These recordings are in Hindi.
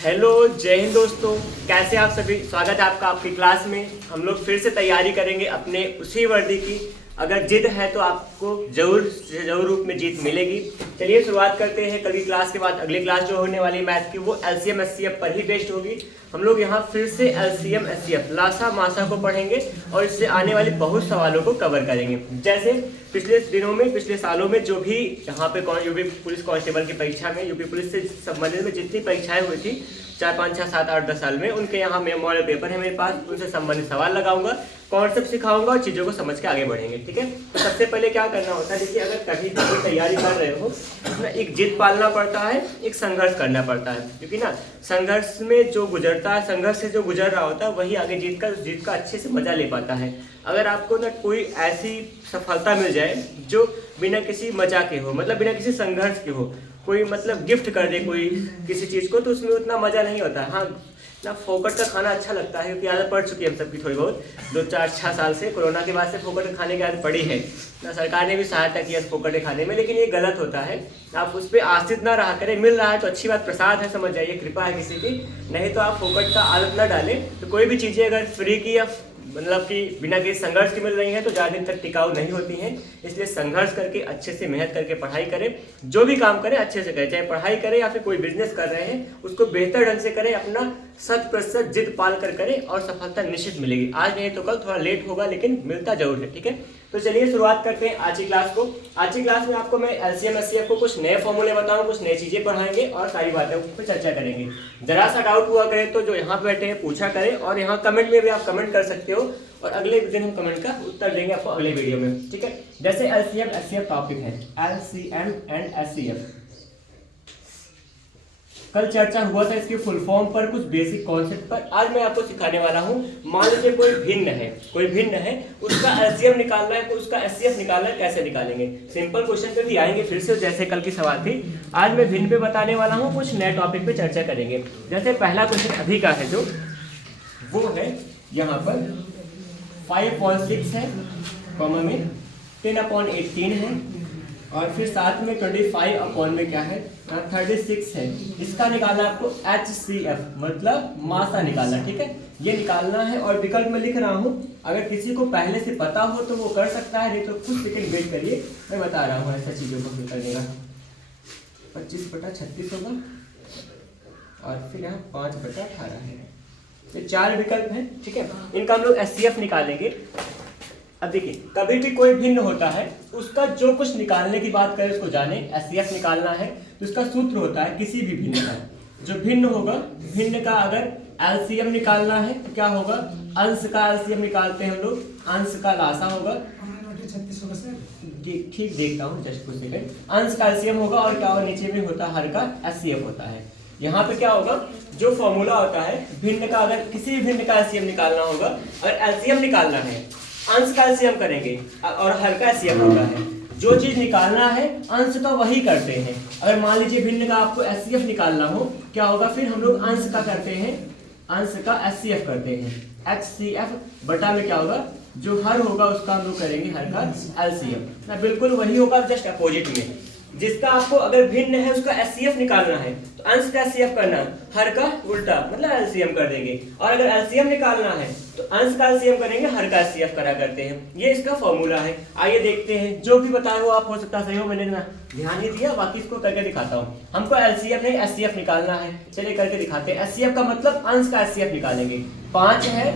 हेलो, जय हिंद दोस्तों। कैसे आप सभी? स्वागत है आपका आपकी क्लास में। हम लोग फिर से तैयारी करेंगे अपने उसी वर्दी की। अगर जिद है तो आपको जरूर से जरूर रूप में जीत मिलेगी। चलिए शुरुआत करते हैं। कल की क्लास के बाद अगली क्लास जो होने वाली मैथ की वो एलसीएम एचसीएफ पर ही बेस्ड होगी। हम लोग यहाँ फिर से एलसीएम एचसीएफ लासा मासा को पढ़ेंगे और इससे आने वाले बहुत सवालों को कवर करेंगे। जैसे पिछले दिनों में, पिछले सालों में जो भी यहाँ पे यूपी पुलिस कांस्टेबल की परीक्षा में, यूपी पुलिस से संबंधित में जितनी परीक्षाएं हुई थी 4, 5, 6, 7, 8, 10 साल में, उनके यहाँ मॉडल पेपर है मेरे पास। उनसे संबंधित सवाल लगाऊंगा, कॉन्सेप्ट सिखाऊंगा और चीज़ों को समझ के आगे बढ़ेंगे। ठीक है, तो सबसे पहले क्या करना होता है, देखिए अगर कभी भी कोई तैयारी कर रहे हो उसमें एक जिद पालना पड़ता है, एक संघर्ष करना पड़ता है। क्योंकि ना संघर्ष में जो गुजरता है, संघर्ष से जो गुजर रहा होता है वही आगे जीत का अच्छे से मजा ले पाता है। अगर आपको ना कोई ऐसी सफलता मिल जाए जो बिना किसी मजा के हो, मतलब बिना किसी संघर्ष के हो, कोई मतलब गिफ्ट कर दे कोई किसी चीज़ को, तो उसमें उतना मज़ा नहीं होता। हाँ ना, फोकट का खाना अच्छा लगता है क्योंकि आदत पड़ चुकी है हम सबकी थोड़ी बहुत, 2, 4, 6 साल से। कोरोना के बाद से फोकट के खाने की आदत पड़ी है ना, सरकार ने भी सहायता की है फोकट के खाने में, लेकिन ये गलत होता है। आप उस पर आश्रित ना रहा करें। मिल रहा है तो अच्छी बात, प्रसाद है, समझ जाइए, कृपा है किसी की। नहीं तो आप फोकट का आदत ना डालें। तो कोई भी चीज़ें अगर फ्री की या मतलब कि बिना किसी संघर्ष की मिल रही है तो ज़्यादा दिन तक टिकाऊ नहीं होती हैं। इसलिए संघर्ष करके अच्छे से मेहनत करके पढ़ाई करें। जो भी काम करें अच्छे से करें, चाहे पढ़ाई करें या फिर कोई बिजनेस कर रहे हैं उसको बेहतर ढंग से करें, अपना 100% जिद पाल कर करें और सफलता निश्चित मिलेगी। आज नहीं तो कल, थोड़ा लेट होगा लेकिन मिलता जरूर है। ठीक है, तो चलिए शुरुआत करते हैं आज की क्लास को। आज की क्लास में आपको मैं एलसीएम एचसीएफ को कुछ नए फॉर्मूले बताऊंगा, कुछ नई चीजें पढ़ाएंगे और सारी बातें पर चर्चा करेंगे। जरा सा डाउट हुआ करे तो जो यहाँ पे बैठे हैं पूछा करें, और यहाँ कमेंट में भी आप कमेंट कर सकते हो और अगले दिन हम कमेंट का उत्तर देंगे आपको अगले वीडियो में। ठीक है, जैसे एलसीएम एचसीएफ टॉपिक है, एलसीएम एंड एचसीएफ। कल चर्चा हुआ था इसके फुल फॉर्म पर, कुछ बेसिक कॉन्सेप्ट पर। आज मैं आपको सिखाने वाला हूँ। मान लीजिए कोई भिन्न है, उसका एलसीएम निकालना है, उसका एचसीएफ निकालना है, कैसे निकालेंगे। सिंपल क्वेश्चन पे भी आएंगे फिर से, जैसे कल की सवाल थी। आज मैं भिन्न पे बताने वाला हूँ, कुछ नए टॉपिक पे चर्चा करेंगे। जैसे पहला क्वेश्चन अभी का है जो, वो है यहाँ पर 5.6 है, कॉमा में 10/18 है, और फिर साथ में 25 अपॉन में क्या है 36 है। इसका निकालना आपको HCF मतलब मासा निकालना। ठीक है, ये निकालना है और विकल्प में लिख रहा हूँ। अगर किसी को पहले से पता हो तो वो कर सकता है, नहीं तो कुछ सेकंड वेट करिए, मैं बता रहा हूँ ऐसा चीज़ों को करने का। 25/36 होगा और फिर यहाँ 5/18 है। ये 4 विकल्प हैं। ठीक है, इनका हम लोग HCF निकालेंगे। अब देखिए, कभी भी कोई भिन्न होता है उसका जो कुछ निकालने की बात करें उसको जाने। एचसीएफ निकालना है तो इसका सूत्र होता है किसी भी भिन्न का, जो भिन्न होगा, भिन्न का अगर एलसीएम निकालना है तो क्या होगा, अंश का एलसीएम निकालते हैं हम लोग, अंश का लासा होगा। ठीक देखता हूँ, जस्ट कुछ सेकंड। अंश का एलसीएम होगा और क्या होगा, नीचे में होता है हर का एचसीएफ होता है। यहाँ पे क्या होगा, जो फॉर्मूला होता है भिन्न का, अगर किसी भी भिन्न का एलसीएम निकालना होगा, अगर एलसीएम निकालना है अंश का एलसीएम करेंगे और हर का एचसीएफ होता है। जो चीज निकालना है अंश तो वही करते हैं। अगर मान लीजिए भिन्न का आपको एचसीएफ निकालना हो, क्या होगा, फिर हम लोग अंश का करते हैं, अंश का एचसीएफ करते हैं। HCF बटा में क्या होगा, जो हर होगा उसका हम लोग करेंगे हर का एलसीएम। बिल्कुल वही होगा, जस्ट अपोजिट में। जिसका आपको अगर भिन्न है उसका एचसीएफ निकालना है तो अंश का एचसीएफ करना, हर का उल्टा मतलब एलसीएम कर देंगे। और अगर एलसीएम निकालना है तो अंश का एलसीएम करेंगे, हर का एचसीएफ करा करते हैं। ये इसका फॉर्मूला है। आइए देखते हैं, जो भी बताया हो आप, हो सकता सही हो, मैंने ना ध्यान ही दिया, बाकी इसको करके दिखाता हूँ। हमको एलसीएम नहीं एचसीएफ निकालना है, चलिए करके दिखाते हैं। एचसीएफ का मतलब अंश का एचसीएफ निकालेंगे। 5 है,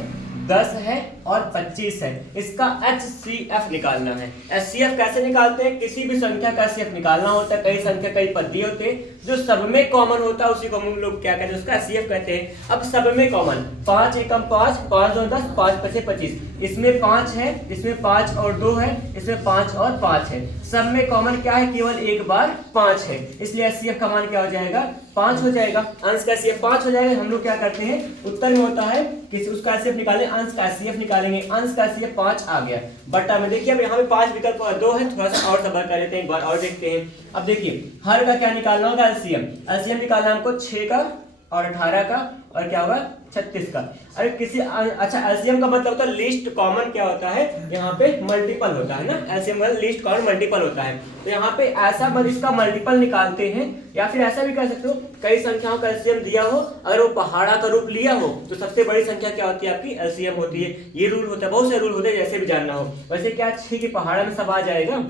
10 है और 25 है, इसका HCF निकालना है। HCF कैसे निकालते हैं, किसी भी संख्या का HCF निकालना होता है। कई संख्या कई पद होते हैं, जो सब में कॉमन होता है उसी को हम लोग क्या कहते हैं, उसका HCF कहते हैं। अब सब में कॉमन 5 एकम 5, 5 2 10, 5 5 25, इसमें 5 है, इसमें 5 और 2 है, इसमें 5 और 5 है। सब में कॉमन क्या है, केवल एक बार 5 है, इसलिए HCF का मान क्या हो जाएगा, 5 हो जाएगा। अंश का HCF 5 हो जाएगा। हम लोग क्या करते हैं, उत्तर में होता है किसी उसका HCF निकालें, अंश का HCF निकालेंगे, अंश का HCF 5 आ गया बटा में। देखिए अब यहाँ पे 5 विकल्प 2 है, थोड़ा सा और सबर कर लेते हैं, एक बार और देखते हैं। अब देखिए हर का क्या निकालना होगा, एलसीएम। एलसीएम निकालना हमको 6 का और 18 का और क्या होगा 36 का। अरे किसी अच्छा एलसीएम का मतलब होता है लीस्ट कॉमन क्या होता है, यहाँ पे मल्टीपल होता है ना, एलसीएम का लीस्ट कॉमन मल्टीपल होता है। तो यहाँ पे ऐसा इसका मल्टीपल निकालते हैं, या फिर ऐसा भी कह सकते हो कई संख्याओं का एलसीएम दिया हो, अगर वो पहाड़ा का रूप लिया हो तो सबसे बड़ी संख्या क्या होती है आपकी एलसीएम होती है। ये रूल होता है, बहुत से रूल होते हैं, जैसे भी जानना हो। वैसे क्या 6 की पहाड़ा में सब आ जाएगा,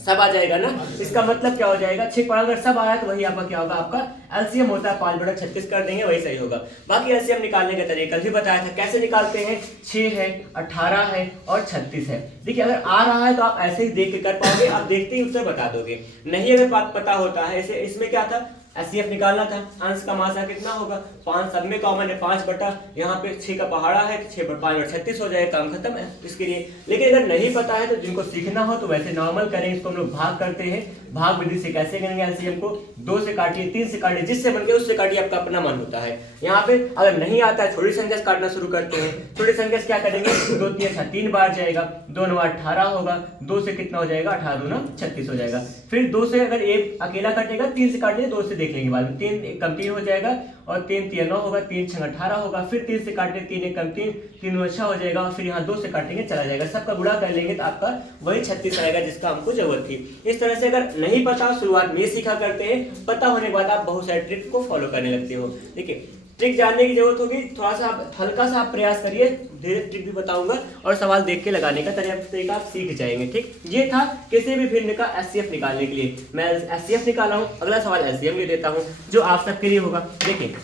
सब आ जाएगा ना, इसका मतलब क्या हो जाएगा 6 पढ़ा अगर सब आया तो वही आपका क्या होगा, आपका एलसीएम होता है 5/36 कर देंगे वही सही होगा। बाकी एलसीएम निकालने का तरीका भी बताया था, कैसे निकालते हैं, 6 है 18 है और 36 है। देखिए अगर आ रहा है तो आप ऐसे ही देख के कर पाओगे, आप देखते ही उत्तर बता दोगे। नहीं अगर बात पता होता है, ऐसे इसमें क्या था एचसीएफ निकालना था, अंश का मासा कितना होगा 5, सब में कॉमन है 5 बटा यहाँ पे 6 का पहाड़ा है, 6 पर 5 और 36 हो जाएगा, काम खत्म है इसके लिए। लेकिन अगर नहीं पता है तो जिनको सीखना हो तो वैसे नॉर्मल करेंगे, इसको हम लोग भाग करते हैं। भाग विधि से कैसे करेंगे, एलसीएम को 2 से काटिए 3 से काटिए, जिससे बन के उससे काटिए, आपका अपना मन होता है। यहाँ पे अगर नहीं आता है छोटी संख्या से काटना शुरू करते हैं। छोटी संख्या से क्या करेंगे 2 3 अच्छा 3 बार जाएगा, 2 9 18 होगा, 2 से कितना हो जाएगा 18 2 36 हो जाएगा। फिर 2 से अगर एक अकेला कटेगा 3 से काट लेंगे, 2 से देख लेंगे बाद में, 3 1 कम 3 हो जाएगा और 3 3 9 होगा, 3 6 18 होगा। फिर 3 से काट लेंगे 3 1 कम 3 3 अच्छा हो जाएगा, और फिर यहाँ 2 से काटेंगे चला जाएगा, सबका गुणा कर लेंगे तो आपका वही 36 आएगा जिसका हमको जरूरत थी। इस तरह से अगर नहीं पता शुरुआत में सीखा करते हैं, पता होने के बाद आप बहुत सारे ट्रिक को फॉलो करने लगते हो। देखिए ट्रिक जानने की जरूरत होगी, थोड़ा सा आप हल्का सा आप प्रयास करिए, धीरे ट्रिक भी बताऊंगा और सवाल देख के लगाने का तरीका आप सीख जाएंगे। ठीक, ये था किसी भी भिन्न का एचसीएफ निकालने के लिए। मैं एचसीएफ निकाला हूँ, अगला सवाल एलसीएम ले देता हूँ जो आप सबके लिए होगा। देखिए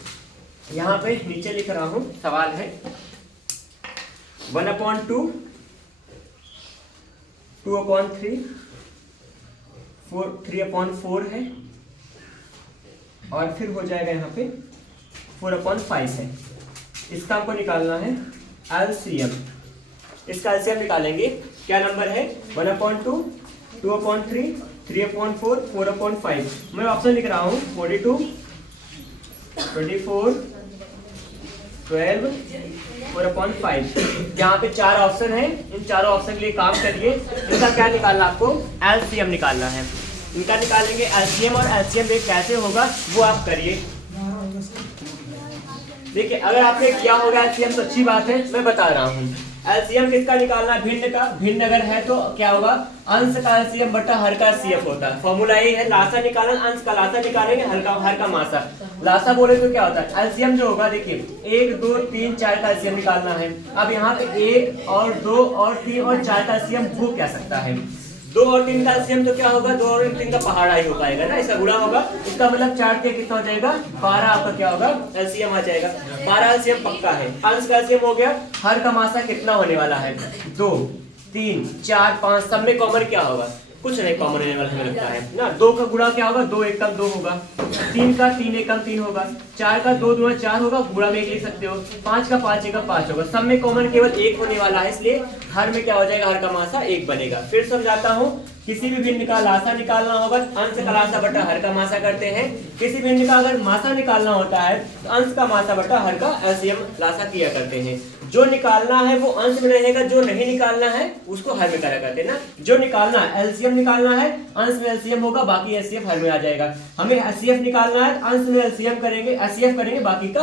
यहाँ पे नीचे लिख रहा हूँ, सवाल है 1/2 2/3 3/4 है, और फिर हो जाएगा यहाँ पे 4/5 है। इसका हमको निकालना है एलसीएम। इसका एलसीएम निकालेंगे, क्या नंबर है 1/2 2/3 3/4 4/5। मैं ऑप्शन लिख रहा हूँ 42 24 12 4/5। यहाँ पे 4 ऑप्शन है, इन चारों ऑप्शन के लिए काम करिए। इनका क्या निकालना, आपको एलसीएम निकालना है। इनका निकालेंगे एलसीएम, और एलसीएम कैसे होगा वो आप करिए। देखिए अगर आपने किया होगा एलसीएम तो अच्छी बात है, मैं बता रहा हूँ। एलसीएम किसका निकालना है, भिन्न का। भिन्न अगर है तो क्या होगा, अंश का एलसीएम बटा हर का सीएफ होता है। फॉर्मूला यही है, लासा निकालना, अंश का लासा निकालेंगे, हर का मासा। लासा बोले तो क्या होता है, एलसीएम जो होगा देखिए 1 2 3 4 का एलसीएम निकालना है। अब यहाँ पे 1 और 2 और 3 और 4 का एलसीएम हो क्या सकता है, 2 और 3 का एलसीएम तो क्या होगा, 2 और 3 का पहाड़ा ही हो पाएगा ना, इसका गुणा होगा। इसका मतलब 4 के कितना हो जाएगा 12, आपका क्या होगा एलसीएम आ जाएगा। 12 एलसीएम पक्का है। अंश का एलसीएम हो गया, हर का मासा कितना होने वाला है 2 3 4 5, सब में कॉमन क्या होगा, कुछ नहीं कॉमन होने वाला हमें लगता है ना। 2 का गुणा क्या होगा, 2 1 कम 2 होगा, 3 का 3 1 कम 3 होगा, 4 का 2 2 4 होगा, गुणा में 1 लिख सकते हो, 5 का 5 1 5 होगा। सब में कॉमन केवल 1 होने वाला है, इसलिए हर में क्या हो जाएगा, हर का मासा 1 बनेगा। फिर समझाता हूँ, किसी भी भिन्न का लासा निकालना होगा, अंश का लासा बटा हर का मासा करते हैं। किसी भिन्न का अगर मासा निकालना होता है तो अंश का मासा बटा हर का एलसीएम लासा किया करते हैं। जो निकालना है वो अंश में रहेगा, जो नहीं निकालना है उसको हर में करा करते हैं ना। जो निकालना है एलसीएम निकालना है, अंश में एलसीएम होगा, बाकी एचसीएफ हर में आ जाएगा। हमें एचसीएफ निकालना है, अंश में एलसीएम करेंगे, एचसीएफ करेंगे, बाकी का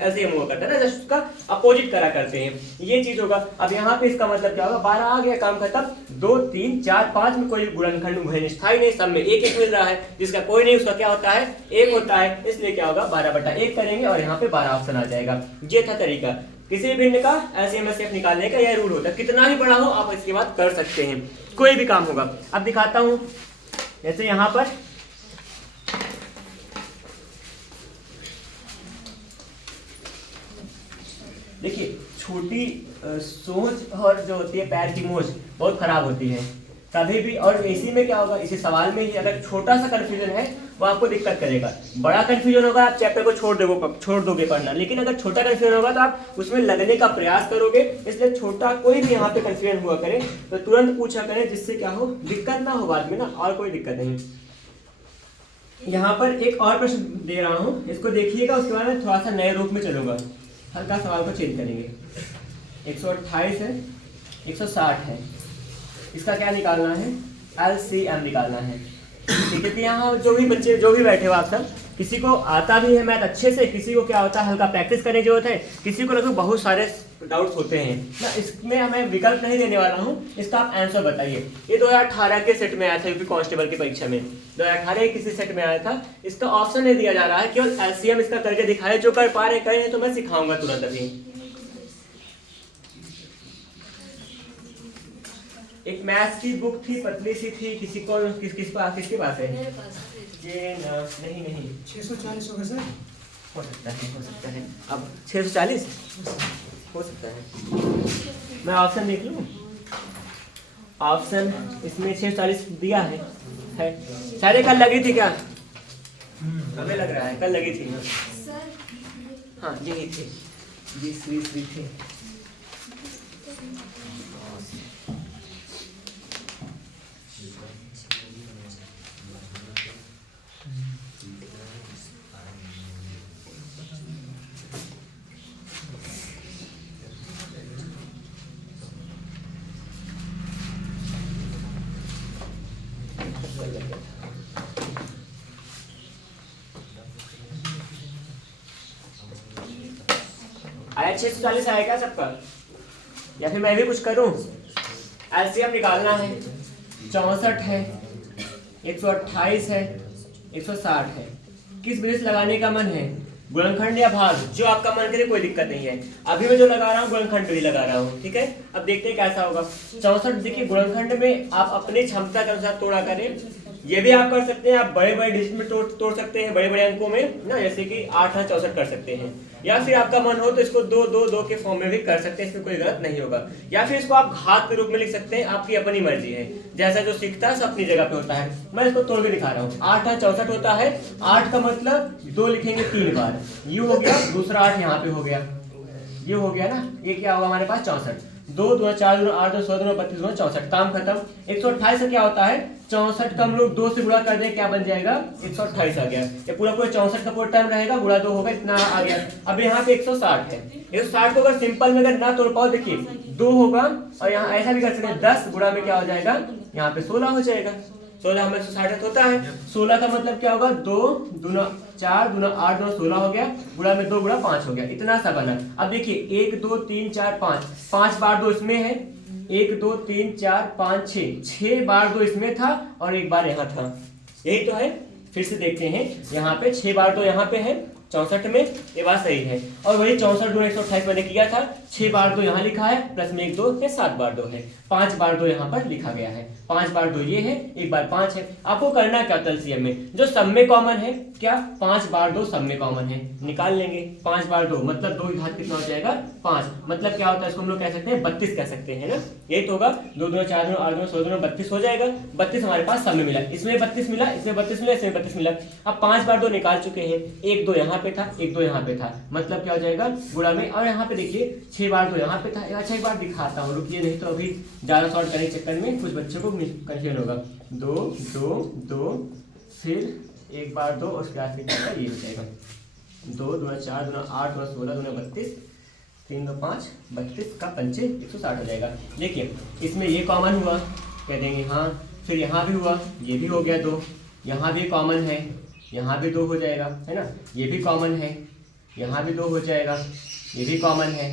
एलसीएम हुआ करता है ना, उसका अपोजिट करा करते हैं, ये चीज होगा। अब यहाँ पे इसका मतलब क्या होगा, 12 आ गया, काम खत्म। 2 3 4 5 में कोई गुणनखंड उभयनिष्ठ नहीं, सब में 1 1 मिल रहा है, जिसका कोई नहीं उसका क्या होता है 1 होता है, इसलिए क्या होगा 12/1 करेंगे और यहाँ पे 12 ऑप्शन आ जाएगा। ये था तरीका किसी भी भिन्न का एलसीएम एचसीएफ निकालने का, यह रूल होता है। कितना ही बड़ा हो आप इसके बाद कर सकते हैं, कोई भी काम होगा। अब दिखाता हूं, जैसे यहाँ पर देखिए छोटी सोच और जो होती है पैर की मोच बहुत खराब होती है कभी भी। और इसी में क्या होगा, इसी सवाल में ही अगर छोटा सा कंफ्यूजन है वो आपको दिक्कत करेगा। बड़ा कंफ्यूजन होगा आप चैप्टर को छोड़ दोगे पढ़ना, लेकिन अगर छोटा कंफ्यूजन होगा तो आप उसमें लगने का प्रयास करोगे। इसलिए छोटा कोई भी यहाँ पे कंफ्यूजन हुआ करे तो तुरंत पूछा करें, जिससे क्या हो दिक्कत ना हो बाद में ना, और कोई दिक्कत नहीं। यहाँ पर एक और प्रश्न दे रहा हूँ, इसको देखिएगा, उसके बाद में थोड़ा सा नए रूप में चलूंगा, हल्का सवाल को चेंज करेंगे। 128 है, 160 है, इसका क्या निकालना है, एलसीएम निकालना है। ठीक है, यहाँ जो भी बच्चे जो भी बैठे हो आप सब किसी को आता भी है मैथ अच्छे से, किसी को क्या होता है हल्का प्रैक्टिस करने की जरूरत है, किसी को लगभग बहुत सारे डाउट्स होते हैं ना। इसमें मैं विकल्प नहीं देने वाला हूँ, इसका आप आंसर बताइए। ये 2018 के सेट में आया था यूपी कांस्टेबल की परीक्षा में, 2018 किसी सेट में आया था। इसका ऑप्शन नहीं दिया जा रहा है, केवल एलसीएम इसका करके दिखाए। जो कर पा रहे करें तो मैं सिखाऊंगा तुरंत अभी। एक मैथ्स की बुक थी, पतली सी थी, किसके पास है? ये नहीं 640 होगा सर। हो सकता है। अब 640 हो सकता है। मैं ऑप्शन देख लूँ। ऑप्शन इसमें 640 दिया है। सारे कल लगी थी क्या? हमें लग रहा है कल लगी थी। हाँ यही थी, 20 थी। आया 640 आया क्या सबका? या फिर मैं भी कुछ करूं? एलसीएम निकालना है। 64 है, 128 है, 160 है। किस वजह से लगाने का मन है? गुणनखंड या भाग, जो आपका मन करे, कोई दिक्कत नहीं है। अभी मैं जो लगा रहा हूँ गुणनखंड पे ही लगा रहा हूँ, ठीक है। अब देखते हैं कैसा होगा। 64 देखिए, गुणनखंड में आप अपनी क्षमता के अनुसार तोड़ा करें। ये भी आप कर सकते हैं, आप बड़े बड़े डिजिट में तोड़ सकते हैं, बड़े बड़े अंकों में ना, जैसे कि 8 और 64 कर सकते हैं। या फिर आपका मन हो तो इसको 2 2 2 के फॉर्म में भी कर सकते हैं, इसमें कोई गलत नहीं होगा। या फिर इसको आप घात के रूप में लिख सकते हैं, आपकी अपनी मर्जी है। जैसा जो सीखता है सब अपनी जगह पे होता है। मैं इसको तोड़ के दिखा रहा हूँ। 8 और 64 होता है। 8 का मतलब 2 लिखेंगे 3 बार, ये हो गया। दूसरा 8 यहाँ पे हो गया, ये हो गया ना। ये क्या होगा हमारे पास? 64। 2 2 4 2 8 2 16 2 32 2 64, काम खत्म। 128 से क्या होता है? 64 का हम लोग 2 से गुणा कर दें, क्या बन जाएगा? 128 आ गया। ये पूरा 64 का पूरा टर्म रहेगा, गुणा 2 होगा, इतना आ गया। अब यहाँ पे 160 है। 160 को अगर सिंपल में अगर ना तोड़ पाओ, देखिए 2 होगा, और यहाँ ऐसा भी कर सकते हैं, 10 गुणा में क्या हो जाएगा? यहाँ पे 16 हो जाएगा। 16 हमें 160 होता है। 16 का मतलब क्या होगा? 2 दूना 4 दूना 8 दूना 16 हो गया, गुणा में 2 गुणा 5 हो गया, इतना सा बना। अब देखिए 1 2 3 4 5, 5 बार 2 इसमें है, 1 2 3 4 5 6 बार 2 इसमें था, और 1 बार यहाँ था। यही तो है। फिर से देखते हैं, यहाँ पे 6 बार 2 यहाँ पे है 64 में, ये बात सही है। और वही 64 गुणा 128 मैंने किया था। 6 बार 2 यहाँ लिखा है, प्लस में 1 2 है, 7 बार 2 है, 5 बार 2 यहाँ पर लिखा गया है। 5 बार 2 ये है, 1 बार 5 है। आपको करना क्या एलसीएम में? जो सब में कॉमन है, क्या 5 बार 2 सब में कॉमन है, निकाल लेंगे। 5 बार 2 मतलब 2 की घात कितना हो जाएगा? 5। मतलब क्या होता है? इसको हम लोग कह सकते हैं 32 कह सकते हैं ना। यही तो होगा। 2 2 4 2 8 2 16 2 32 हो जाएगा। 32 हमारे पास सब में मिला, इसमें 32 मिला, इसमें 32 मिला, इसमें 32 मिला। अब 5 बार 2 निकाल चुके हैं, 1 2 यहाँ पे था, 1 2 यहाँ पे था, मतलब क्या हो जाएगा? गुणा में। और यहाँ पे देखिए 6 बार 2 यहाँ पे था। अच्छा एक बार दिखाता हूँ, रुकिए, नहीं तो अभी ज्यादा शॉर्ट करने के चक्कर में कुछ बच्चों को कंफ्यूजन होगा। 2 2 2 फिर 1 बार 2 और उसके बाद फिर ये हो जाएगा 2 2 4 2 8 2 16 2 32 3 2 5 32 का पंचे 160 हो जाएगा। देखिए इसमें ये कॉमन हुआ, कह देंगे हाँ। फिर यहाँ भी हुआ, ये भी हो गया 2, यहाँ भी कॉमन है, यहाँ भी 2 हो जाएगा, है ना। ये भी कॉमन है, यहाँ भी 2 हो जाएगा, ये भी कॉमन है,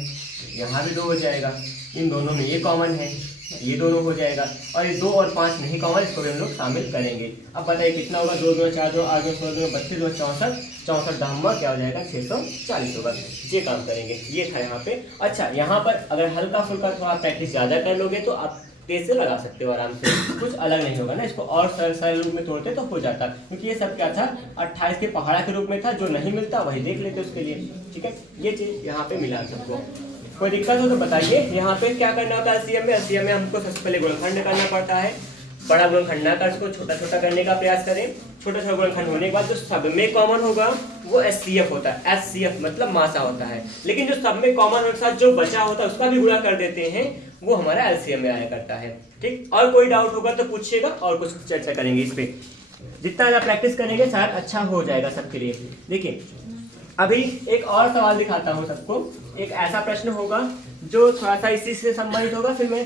यहाँ भी 2 हो जाएगा। इन दोनों में ये कॉमन है, ये दोनों हो जाएगा। और ये 2 और 5 नहीं कॉमन, इसको भी हम लोग शामिल करेंगे। अब बताइए कितना होगा? 2 2 4 2 8 2 16 2 32 2 64, 64 दाम क्या हो जाएगा? 640 होगा। ये काम करेंगे, ये था यहाँ पे। अच्छा यहाँ पर अगर हल्का फुल्का थोड़ा प्रैक्टिस ज़्यादा कर लोगे तो आप तेज से लगा सकते हो आराम से, कुछ अलग नहीं होगा ना। इसको और सरल रूप में तोड़ते तो हो जाता, क्योंकि ये सब क्या था? 28 के पहाड़ा के रूप में था, जो नहीं मिलता वही देख लेते उसके लिए, ठीक है। ये चीज़ यहाँ पे मिला सबको। कोई दिक्कत हो तो बताइए। यहाँ पे क्या करना होता है एलसीएम में? एलसीएम में हमको सबसे पहले गुणनखंड करना पड़ता है। बड़ा गुणनखंड ना कर, इसको छोटा छोटा करने का प्रयास करें। छोटा छोटा गुणनखंड होने के बाद जो सब में कॉमन होगा वो एचसीएफ होता है। एचसीएफ मतलब मासा होता है। लेकिन जो सब में कॉमन के साथ जो बचा होता है उसका भी गुणा कर देते हैं, वो हमारा एलसीएम में आया करता है, ठीक। और कोई डाउट होगा तो पूछिएगा, और कुछ चर्चा करेंगे इस पे। जितना ज़्यादा प्रैक्टिस करेंगे शायद अच्छा हो जाएगा सबके लिए। देखिए अभी एक और सवाल दिखाता हूँ सबको। एक ऐसा प्रश्न होगा जो थोड़ा सा इसी से संबंधित होगा, फिर मैं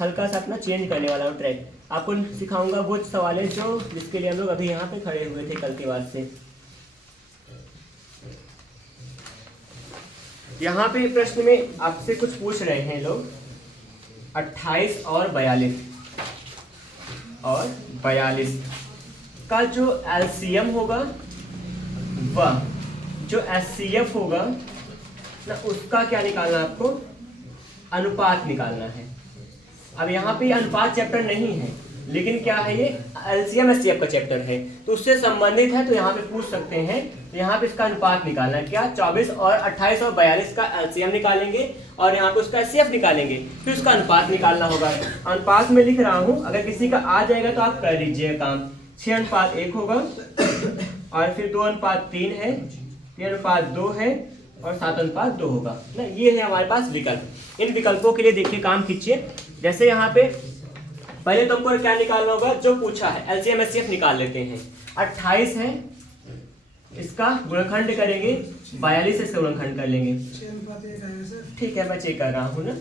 हल्का सा अपना चेंज करने वाला हूँ ट्रैक। आपको सिखाऊंगा वो सवाल है जो जिसके लिए हम लोग अभी यहाँ पे खड़े हुए थे कल के बाद से। यहाँ पे प्रश्न में आपसे कुछ पूछ रहे हैं लोग, 28 और 42 का जो एलसीएम होगा वह जो एचसीएफ होगा ना, उसका क्या निकालना है आपको, अनुपात निकालना है। अब यहाँ पे अनुपात चैप्टर नहीं है, लेकिन क्या है, ये एलसीएम एचसीएफ का चैप्टर है, तो उससे संबंधित है, तो यहाँ पे पूछ सकते हैं। तो यहाँ पे इसका अनुपात निकालना है, क्या 24 और 28 और 42 का एलसीएम निकालेंगे और यहाँ पे उसका एचसीएफ निकालेंगे, फिर उसका अनुपात निकालना होगा। अनुपात में लिख रहा हूँ, अगर किसी का आ जाएगा तो आप कर लीजिएगा काम। 6:1 होगा और फिर 2:3 है, 3:2 है और 7:2 होगा ना। ये है हमारे पास विकल्प। इन विकल्पों के लिए देखिए काम खींचिए। जैसे यहाँ पे पहले तो हमको क्या निकालना होगा, जो पूछा है एलसीएम एचसीएफ निकाल लेते हैं। 28 है, इसका गुणनखंड करेंगे, 42 इसका गुणनखंड कर लेंगे। ठीक है, मैं चेक कर रहा हूँ ना,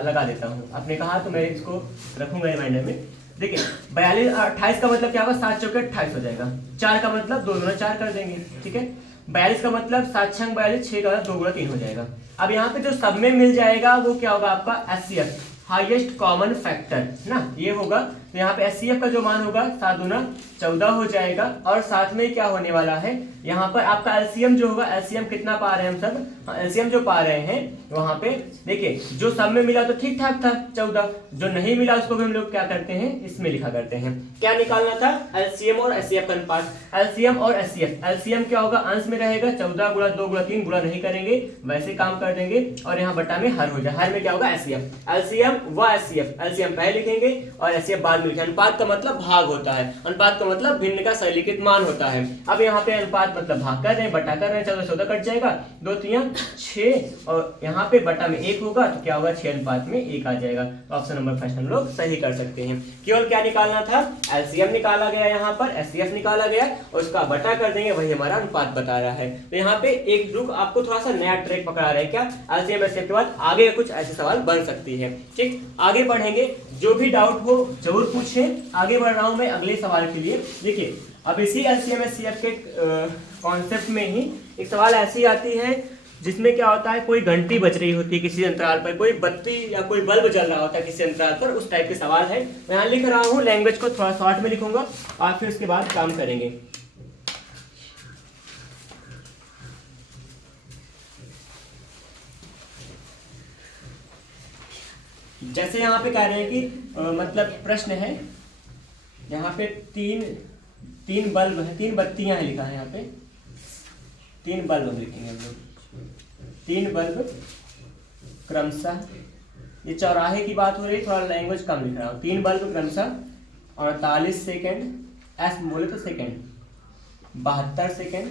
लगा देता हूँ। आपने कहा तो मैं इसको रखूंगा रिमाइंडर में। देखिए 42 28 का मतलब क्या होगा, 7 चौके 28 हो जाएगा। 4 का मतलब 2 गुना 4 कर देंगे, ठीक है। 42 का मतलब 7 6 42, 6 का 2 गुना 3 हो जाएगा। अब यहाँ पे जो सब में मिल जाएगा वो क्या होगा आपका एचसीएफ, हाईएस्ट कॉमन फैक्टर ना, ये होगा। तो यहाँ पे एचसीएफ का जो मान होगा 7 दूना 14 हो जाएगा। और साथ में क्या होने वाला है, यहाँ पर आपका एलसीएम जो होगा, एलसीएम कितना पा रहे हैं हम सब, एलसीएम जो पा रहे हैं वहाँ पे देखिए, जो सब में मिला तो ठीक ठाक था 14, जो नहीं मिला उसको भी हम लोग क्या करते हैं, इसमें लिखा करते हैं। क्या निकालना था, एलसीएम और एचसीएफ का अनुपात। एलसीएम और एचसीएफ, एलसीएम क्या होगा, अंश में रहेगा, 14 गुणा 2 गुणा 3 गुणा नहीं करेंगे, वैसे काम कर देंगे और यहाँ बटा में हर हो जाए। हर में क्या होगा, एचसीएफ, एलसीएम व एचसीएफ, एलसीएम पहले लिखेंगे और एचसीएफ बाद में लिखेंगे। अनुपात का मतलब भाग होता है, अनुपात का मतलब भिन्न का सरलीकृत मान होता है। अब यहाँ पे अनुपात मतलब भाग कर रहे हैं, बटा कर रहे हैं, 14 कट जाएगा, 2 3 6 और यहाँ पे बटा में 1 होगा, तो क्या होगा 6:1 आ जाएगा। तो ऑप्शन नंबर फर्स्ट हम लोग सही कर सकते हैं। केवल क्या निकालना था, एलसीएम निकाला गया, यहाँ पर एचसीएफ निकाला गया और उसका बटा कर देंगे, वही हमारा अनुपात बता रहा है। तो यहाँ पे एक रुक आपको थोड़ा सा नया ट्रैक पकड़ा रहा है, क्या एलसीएम एचसीएफ के बाद आगे कुछ ऐसे सवाल बन सकती है। ठीक, आगे बढ़ेंगे, जो भी डाउट हो जरूर पूछें। आगे बढ़ रहा हूं मैं अगले सवाल के लिए। देखिए अब इसी एलसीएम एचसीएफ के कॉन्सेप्ट में ही एक सवाल ऐसी आती है जिसमें क्या होता है, कोई घंटी बज रही होती है किसी अंतराल पर, कोई बत्ती या कोई बल्ब जल रहा होता है किसी अंतराल पर, उस टाइप के सवाल है। मैं यहाँ लिख रहा हूँ, लैंग्वेज को थोड़ा शॉर्ट में लिखूंगा और फिर उसके बाद काम करेंगे। जैसे यहाँ पे कह रहे हैं कि मतलब प्रश्न है, यहाँ पे तीन बल्ब है, 3 बत्तियां हैं लिखा है यहाँ पे, 3 बल्ब हम लिखेंगे हम लोग, 3 बल्ब क्रमशः, ये चौराहे की बात हो रही है, थोड़ा लैंग्वेज कम लिख रहा हूँ। 3 बल्ब क्रमशः 48 सेकेंड, एस बोले तो सेकेंड, 72 सेकेंड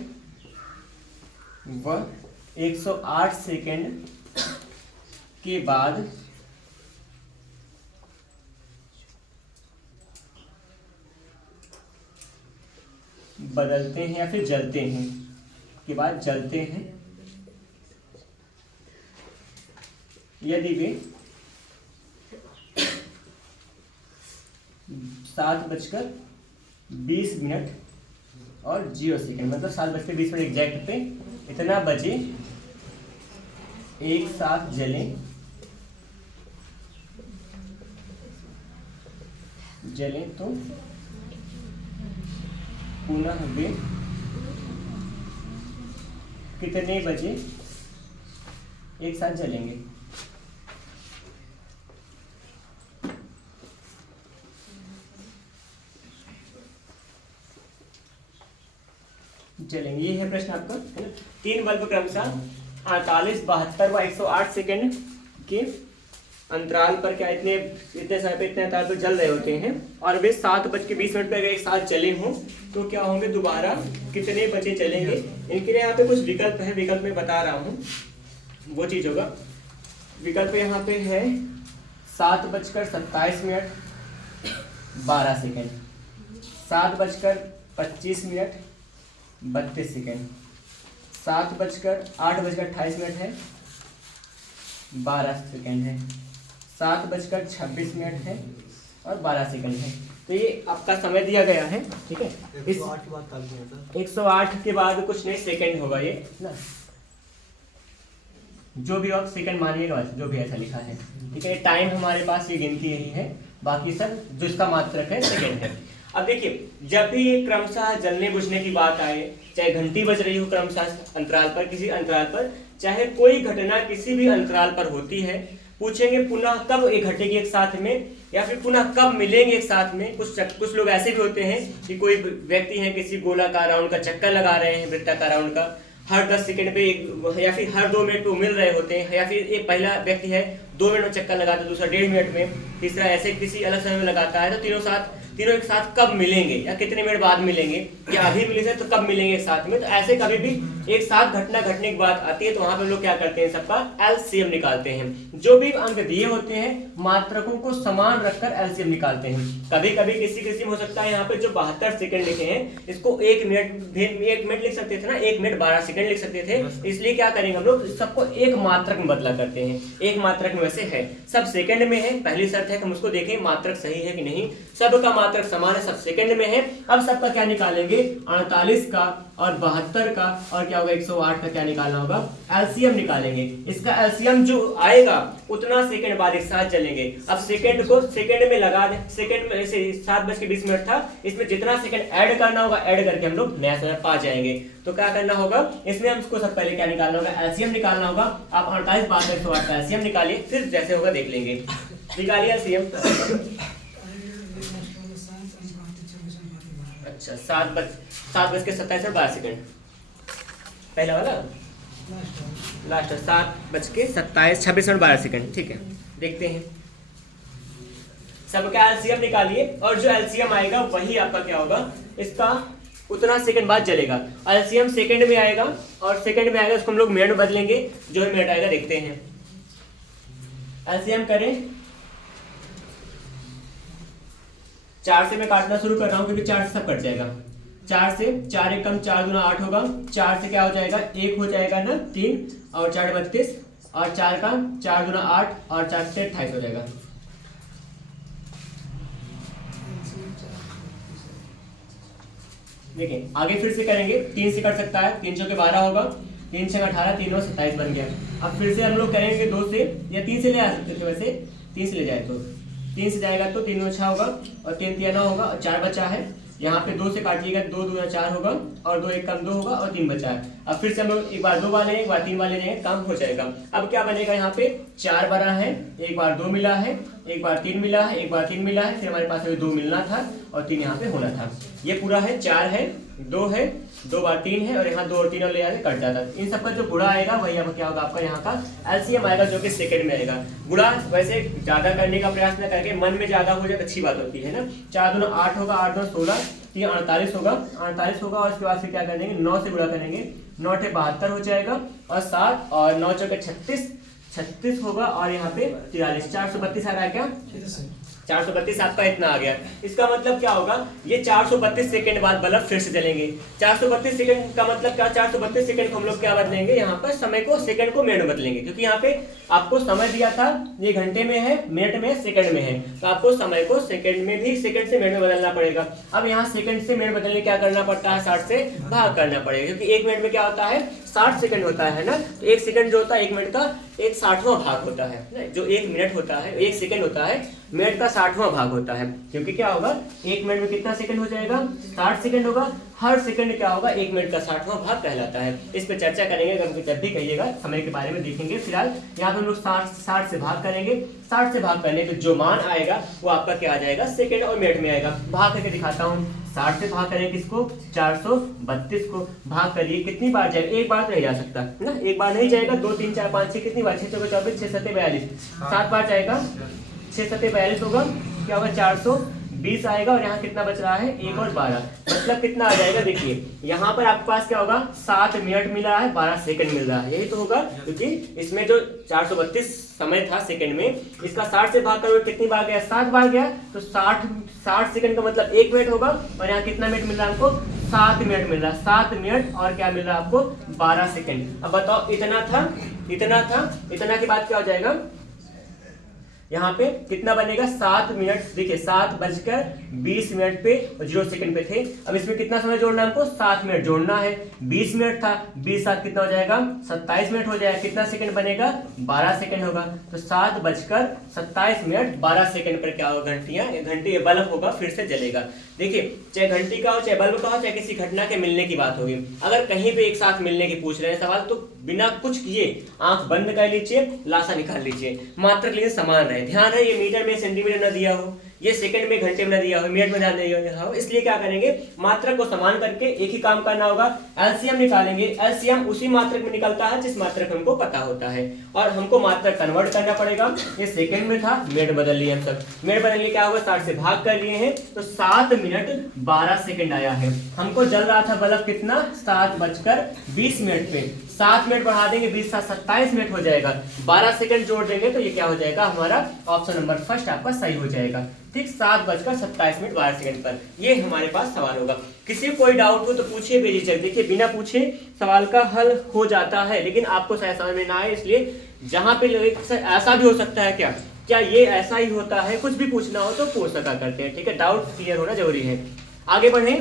व 108 सेकेंड के बाद बदलते हैं या फिर जलते हैं, के बाद जलते हैं यदि वे 7:20 और 0 सेकेंड, मतलब 7:20 एग्जैक्ट पे इतना बजे एक साथ जलें तो पुनः वे कितने बजे एक साथ जलेंगे। ये है प्रश्न आपका, है ना। 3 बल्ब क्रमशः 48, 72 व 108 सेकेंड के अंतराल पर क्या इतने समय पे इतने अंतराल पर जल रहे होते हैं और वे 7:20 पे अगर एक साथ जले हों तो क्या होंगे, दोबारा कितने बजे चलेंगे। इनके लिए यहाँ पे कुछ विकल्प है, विकल्प में बता रहा हूँ वो चीज होगा। विकल्प यहाँ पे है 7:27 12 सेकेंड, 7:25 32 सेकेंड, 8:28 है 12 सेकेंड है, 7:26 है और 12 सेकेंड है। तो ये आपका समय दिया गया है, ठीक है। 108 के बाद 108 के बाद कुछ नहीं, सेकेंड होगा ये ना, जो भी आप सेकंड मानिएगा, जो भी ऐसा लिखा है, ठीक है। टाइम हमारे पास ये गिनती यही है, बाकी सब जो इसका मात्रक है सेकंड है। अब देखिए, जब भी ये क्रमशः जलने बुझने की बात आए, चाहे घंटी बज रही हो क्रमशः अंतराल पर, किसी अंतराल पर, चाहे कोई घटना किसी भी अंतराल पर होती है, पूछेंगे पुनः कब ये घटेगी एक साथ में, या फिर पुनः कब मिलेंगे एक साथ में। कुछ लोग ऐसे भी होते हैं कि कोई व्यक्ति है किसी गोलाकार राउंड का चक्कर लगा रहे हैं, वृत्ताकार राउंड का, हर 10 सेकंड पे या फिर हर 2 मिनट पे मिल रहे होते हैं, या फिर एक पहला व्यक्ति है 2 मिनट में चक्कर लगाता है, दूसरा 1.5 मिनट में, तीसरा ऐसे किसी अलग समय में लगाता है। तो तीनों एक साथ कब मिलेंगे या कितने मिनट बाद मिलेंगे, या अभी मिले थे तो कब मिलेंगे एक साथ में। तो ऐसे कभी भी एक साथ घटना घटने की बात आती है तो वहां पे लोग क्या करते हैं, सबका एलसीएम निकालते हैं। जो भी अंक दिए होते हैं मात्रकों को समान रखकर एलसीएम निकालते हैं। कभी कभी किसी में हो सकता है, यहाँ पे जो 72 सेकंड लिखे हैं इसको 1 मिनट लिख सकते थे ना, 1 मिनट 12 सेकंड लिख सकते थे। इसलिए क्या करेंगे हम लोग, सबको एक मात्रक में बदला करते हैं। एक मात्रक में वैसे है, सब सेकंड में है, पहली शर्त है कि हम उसको देखें मात्रक सही है कि नहीं। सबका मात्रक समान है, सब सेकंड में है। अब सबका क्या निकालेंगे, 48 का और 72 का और क्या होगा 108 का क्या निकालना होगा, एलसीएम निकालेंगे। इसका एलसीएम जो आएगा उतना सेकंड बाद एक साथ चलेंगे। अब सेकंड को सेकंड में लगा दें, सेकंड में ऐसे 7:20 था, इसमें जितना सेकंड ऐड करना होगा ऐड करके हम लोग नया समय पा जाएंगे। तो क्या करना होगा, इसमें हमको सबसे पहले क्या निकालना होगा, एलसीएम निकालना होगा। आप 48 बाद 108 का एलसीएम निकालिए, फिर जैसे होगा देख लेंगे। निकालिए एलसीएम। अच्छा, 7:27 पहला वाला लास्ट 7:27 ठीक है। देखते हैं, सबका एलसीएम निकालिए और जो एलसीएम आएगा वही आपका क्या होगा, इसका उतना सेकंड बाद चलेगा। एलसीएम सेकंड में आएगा और सेकंड में आएगा उसको हम लोग मिनट में बदलेंगे, जो है मिनट आएगा। देखते हैं, एलसीएम करें। 4 से मैं काटना शुरू कर रहा हूँ क्योंकि 4 से सब कट जाएगा। 4 से 4 एक कम 4 दूना 8 होगा। 4 से क्या हो जाएगा, 1 हो जाएगा ना 3 और 4 32 और 4 का 4 दूना 8 और 4 से 28 हो जाएगा। देखिए आगे फिर से करेंगे, 3 से कट सकता है, 3 चौके 12 होगा, 3 से 18, 3 और 27 बन गया। अब फिर से हम लोग करेंगे 2 से या 3 से ले आ सकते थे, वैसे 3 से ले जाए तो 3 से जाएगा तो 3 6 होगा और 3 3 9 होगा और 4 बचा है। यहाँ पे 2 से काटिएगा, 2 दूना 4 होगा और 2 एक कम 2 होगा और 3 बचा है। अब फिर से हम लोग एक बार 2 वाले एक बार 3 वाले जाएंगे, काम हो जाएगा। अब क्या बनेगा, यहाँ पे 4 बना है, एक बार 2 मिला है, एक बार 3 मिला है, एक बार 3 मिला है, फिर हमारे पास अभी 2 मिलना था और 3 यहाँ पे होना था। ये पूरा है, 4 है, 2 है, 2 बार 3 है और यहाँ 2 और 3 और ले आते कट जाता है। इन सबका जो गुणा आएगा वही आपका क्या होगा, आपका यहाँ का एलसीएम आएगा, जो कि सेकंड में आएगा। गुणा वैसे ज्यादा करने का प्रयास न करके मन में ज्यादा हो जाए अच्छी बात होती है ना। 4 दूना 8 होगा, 8 दूना 16, 3 48 होगा, 48 होगा और इसके बाद फिर क्या करेंगे, 9 से गुणा करेंगे, 9 8 72 हो जाएगा और 7 और 9 चौके 36 होगा और यहाँ पे 43, 432 आ रहा है क्या, 432 आपका इतना आ गया। इसका मतलब क्या होगा, ये 432 सेकंड बाद बल्ब फिर से जलेंगे। 432 सेकंड का मतलब क्या, 432 सेकंड को हम लोग क्या बदलेंगे, यहाँ पर समय को सेकंड को मिनट में बदलेंगे, क्योंकि यहाँ पे आपको समय दिया था, ये घंटे में है, मिनट में, सेकंड में है, तो आपको समय को सेकंड में भी सेकंड से मिनट में बदलना पड़ेगा। अब यहाँ सेकंड से मिनट बदलने क्या करना पड़ता है, 60 से भाग करना पड़ेगा, क्योंकि 1 मिनट में क्या होता है 60 सेकंड होता है ना। तो 1 सेकंड जो होता है 1 मिनट का 1/60वां भाग होता है। जो 1 मिनट होता है, 1 सेकंड होता है, मिनट का 60वां भाग होता है। क्योंकि क्या होगा, 1 मिनट में कितना सेकंड हो जाएगा, 60 सेकंड होगा। हर सेकंड क्या होगा, 1 मिनट का 60वां भाग कहलाता है। इस पे चर्चा करेंगे जब भी कहिएगा, समय के बारे में देखेंगे। फिलहाल यहाँ पे हम लोग 60 से भाग करेंगे। 60 से भाग करने पे जो मान आएगा वो आपका क्या आ जाएगा, सेकंड और मिनट में आएगा। भाग करके दिखाता हूँ। 60 से भाग करें किसको, 432 को भाग करिए, कितनी बार जाएगा, एक बार तो नहीं जा सकता ना, एक बार नहीं जाएगा, 2 3 4 5 6 कितनी बार, 6 24 6 7 42, 7 बार जाएगा, 6 7 42 होगा, क्या होगा 420 आएगा और यहाँ कितना बच रहा है, 1 और 12, मतलब कितना आ जाएगा। देखिए यहाँ पर आपके पास क्या होगा, 7 मिनट मिल रहा है, 12 सेकंड मिल रहा है, यही तो होगा, क्योंकि इसमें जो 432 समय था सेकंड में, इसका 60 से भाग करोगे कितनी बार गया, 7 बार गया, तो 60 सेकंड का मतलब 1 मिनट होगा और यहाँ कितना मिनट मिल रहा है हमको, 7 मिनट मिल रहा है, 7 मिनट और क्या मिल रहा है आपको, 12 सेकंड। अब बताओ, इतना था, इतना के बाद क्या हो जाएगा, यहाँ पे कितना बनेगा 7 मिनट, देखिए 7:20 पे और 0 सेकंड पे थे। अब इसमें कितना समय जोड़ना है हमको, 7 मिनट जोड़ना है। 20 मिनट था, 20 7 कितना हो जाएगा, 27 मिनट हो जाएगा। कितना सेकंड बनेगा, 12 सेकंड होगा। तो 7:27 12 सेकंड पर क्या होगा, घंटी बल्ब होगा, फिर से जलेगा। देखिए चाहे घंटी का हो, चाहे बल्ब का हो, चाहे किसी घटना के मिलने की बात होगी, अगर कहीं पे एक साथ मिलने की पूछ रहे हैं सवाल, तो बिना कुछ किए आंख बंद कर लीजिए, लाशा निकाल लीजिए, मात्रक लेकिन समान रहे। ध्यान है ये मीटर में सेंटीमीटर ना दिया हो, ये सेकंड में घंटे में ना दिया हो, मिनट में ध्यान दिया हो, इसलिए क्या करेंगे, मात्रक को समान करके एक ही काम करना होगा, एलसीएम निकालेंगे। एलसीएम उसी मात्रक में निकलता है जिस मात्रक हमको पता होता है, और हमको मात्रक कन्वर्ट करना पड़ेगा। ये सेकंड में था, मिनट बदल लिए हम सब, मिनट बदल लिए क्या होगा, 60 से भाग कर लिए हैं तो 7 मिनट 12 सेकंड आया है। हमको जल रहा था बल्ब कितना, 7:20 पे, 7 मिनट बढ़ा देंगे, 20 7 27 मिनट हो जाएगा, 12 सेकंड जोड़ देंगे तो ये क्या हो जाएगा, हमारा ऑप्शन नंबर फर्स्ट आपका सही हो जाएगा। ठीक, 7:27 12 सेकंड पर ये हमारे पास सवाल होगा। किसी कोई डाउट हो तो पूछिए बेझिझक। देखिए बिना पूछे सवाल का हल हो जाता है, लेकिन आपको शायद समझ में ना आए, इसलिए जहां पे ऐसा भी हो सकता है, क्या ये ऐसा ही होता है, कुछ भी पूछना हो तो पूछ सका करते हैं। ठीक है, डाउट क्लियर होना जरूरी है। आगे बढ़े,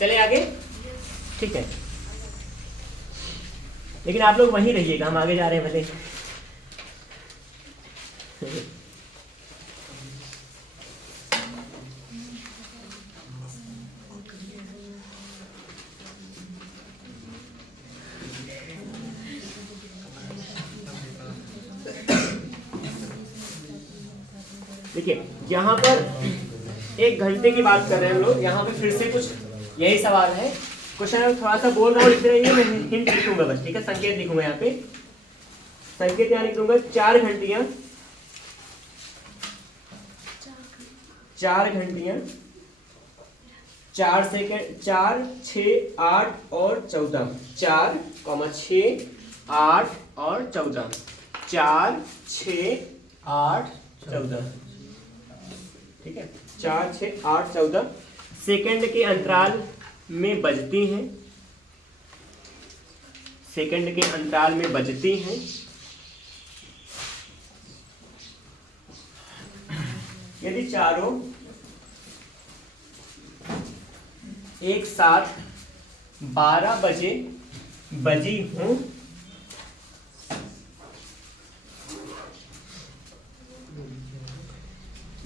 चले आगे, ठीक है, लेकिन आप लोग वहीं रहिएगा, हम आगे जा रहे हैं भले। देखिए यहाँ पर 1 घंटे की बात कर रहे हैं हम लोग, यहाँ पे फिर से कुछ यही सवाल है। क्वेश्चन थोड़ा सा बोल रहा हूँ, लिख रही मैं हिंट लिखूंगा बस, ठीक है, संकेत लिखूंगा यहाँ पे, संकेत यहाँ लिख दूंगा, 4 घंटियां 4 सेकेंड, 4 6 8 और 14, 4, 6 8 और 14, 4 6 8 14, ठीक है, 4 6 8 14 सेकंड के अंतराल में बजती हैं, सेकंड के अंतराल में बजती हैं। यदि चारों एक साथ 12 बजे बजी हूं,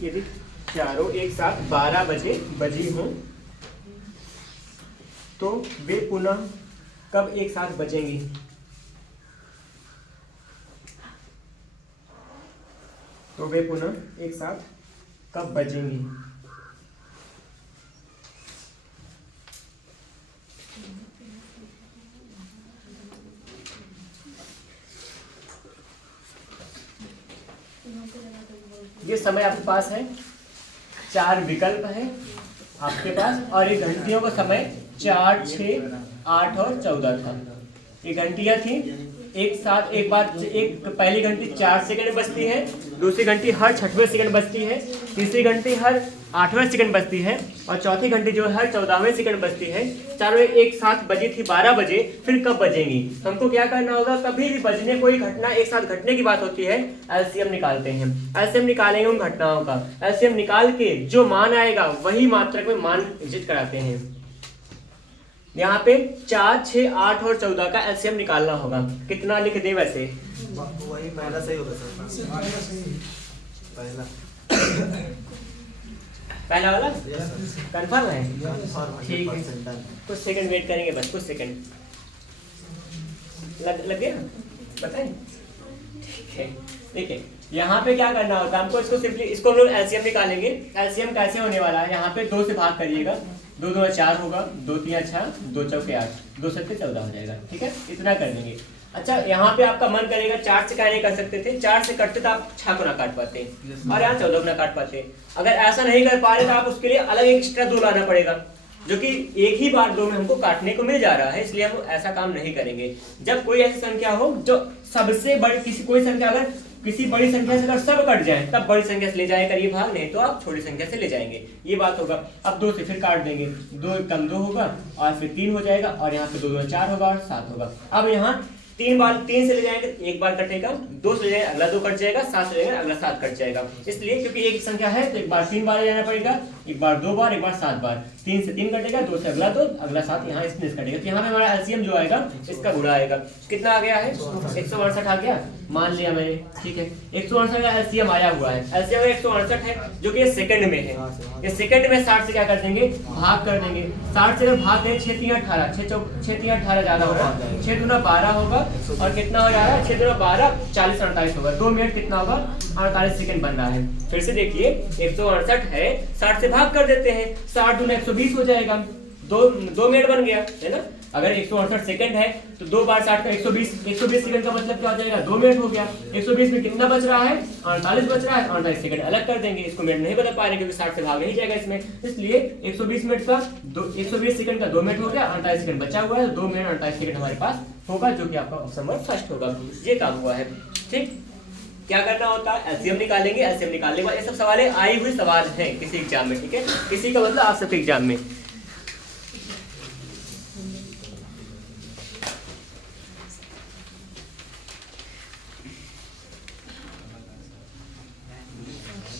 यदि चारों एक साथ 12 बजे बजी हूं तो वे पुनः कब एक साथ बजेंगी, तो वे पुनः एक साथ कब बजेंगी। ये समय आपके पास है, 4 विकल्प है आपके पास, और ये घंटियों का समय 4 6 8 और 14 था। ये घंटियां थी एक साथ, एक बार एक पहली घंटी 4 सेकंड बजती है, दूसरी घंटी हर 6वें सेकंड बजती है, तीसरी घंटी हर 8वें सेकंड बजती है, और चौथी घंटी जो है हर 14वें सेकंड बजती है। चारों एक साथ बजी थी 12 बजे, फिर कब बजेंगी, तो हमको क्या करना होगा, कभी भी बजने कोई घटना एक साथ घटने की बात होती है, एलसीएम निकालते हैं। एलसीएम निकालेंगे उन घटनाओं का, एलसीएम निकाल के जो मान आएगा वही मात्रक में मान विजित कराते हैं। यहाँ पे 4 6 8 और 14 का एलसीएम निकालना होगा, कितना लिख दें वैसे, वही पहला सही होगा सर, पहला वाला कंफर्म है, ठीक है, कुछ सेकंड वेट करेंगे बस, कुछ सेकंड लग गया, बताएं, ठीक है। देखिए यहाँ पे क्या करना होता है हमको, इसको सिंपली, इसको हम लोग एलसीएम निकालेंगे। एलसीएम कैसे होने वाला है, यहाँ पे 2 से भाग करिएगा, 2 2 4 होगा, 2 3 6, 2 चौके 8, 2 7 14 हो जाएगा, ठीक है, इतना कर देंगे। अच्छा यहाँ पे आपका मन करेगा 4 से क्या नहीं कर सकते थे, 4 से करते तो आप 6 को ना काट पाते और यहाँ 14 को ना काट पाते। अगर ऐसा नहीं कर पा रहे तो आप उसके लिए अलग एक्स्ट्रा 2 लाना पड़ेगा, जो कि एक ही बार 2 में हमको काटने को मिल जा रहा है, इसलिए हम ऐसा काम नहीं करेंगे। जब कोई ऐसी संख्या हो जो सबसे बड़ी, कोई संख्या अगर किसी बड़ी संख्या से अगर सब कट जाए तब बड़ी संख्या से ले जाया करिए भाग, नहीं तो आप छोटी संख्या से ले जाएंगे, ये बात होगा। अब 2 से फिर काट देंगे, 2 कम 2 होगा और फिर 3 हो जाएगा, और यहाँ पे 2 2 4 होगा और 7 होगा। अब यहाँ तीन से ले जाएंगे एक बार कटेगा, 2 से ले जाएंगे अगला 2 कट जाएगा, 7 से ले जाएंगे अगला 7 कट जाएगा। इसलिए क्योंकि एक संख्या है तो एक बार 3 बार ले जाना पड़ेगा, एक बार 2 बार, एक बार 7 बार। 3 से 3 कटेगा, 2 से अगला 2, अगला 7 यहाँ इसमें कटेगा। तो यहाँ पे हमारा एलसीएम जो आएगा इसका गुणा आएगा। कितना आ गया है? 168 आ गया, मान लिया मैंने, ठीक है। 168 का एलसीएम आया हुआ है, एलसीएम 168 है जो कि सेकंड में है। ये सेकंड में 60 से क्या कर देंगे? भाग कर देंगे। 60 से अगर भाग दें 6 3 18, 6 3 18 ज्यादा होगा, 6 दूना 12 होगा और कितना हो जा रहा है? 6 दूना 12 40 48 होगा। 2 मिनट कितना होगा? 48 सेकंड बन रहा है। फिर से देखिए 168 है, 60 से भाग कर देते हैं, 60 दूना 120 हो जाएगा, 2 मिनट बन गया है ना। अगर 168 सेकंड है तो 2 बार 60 का 120 सेकंड का मतलब क्या हो जाएगा? 2 मिनट हो गया। 120 में कितना बच रहा है? 48 बच रहा है। 48 सेकंड अलग कर देंगे, इसको मिनट नहीं बता पा रहे क्योंकि 60 से भाग नहीं जाएगा इसमें। इसलिए 120 मिनट का 120 सेकंड का 2 मिनट हो गया, 48 सेकंड बचा हुआ है, तो 2 मिनट 48 सेकंड हमारे पास होगा, जो कि आपका ऑप्शन नंबर फर्स्ट होगा। ये काम हुआ है, ठीक। क्या करना होता है? एलसीएम निकालेंगे, एलसीएम निकालने के बाद ये सब सवाल आई हुई सवाल हैं किसी एग्जाम में, ठीक है। किसी का मतलब आप सबके एग्जाम में।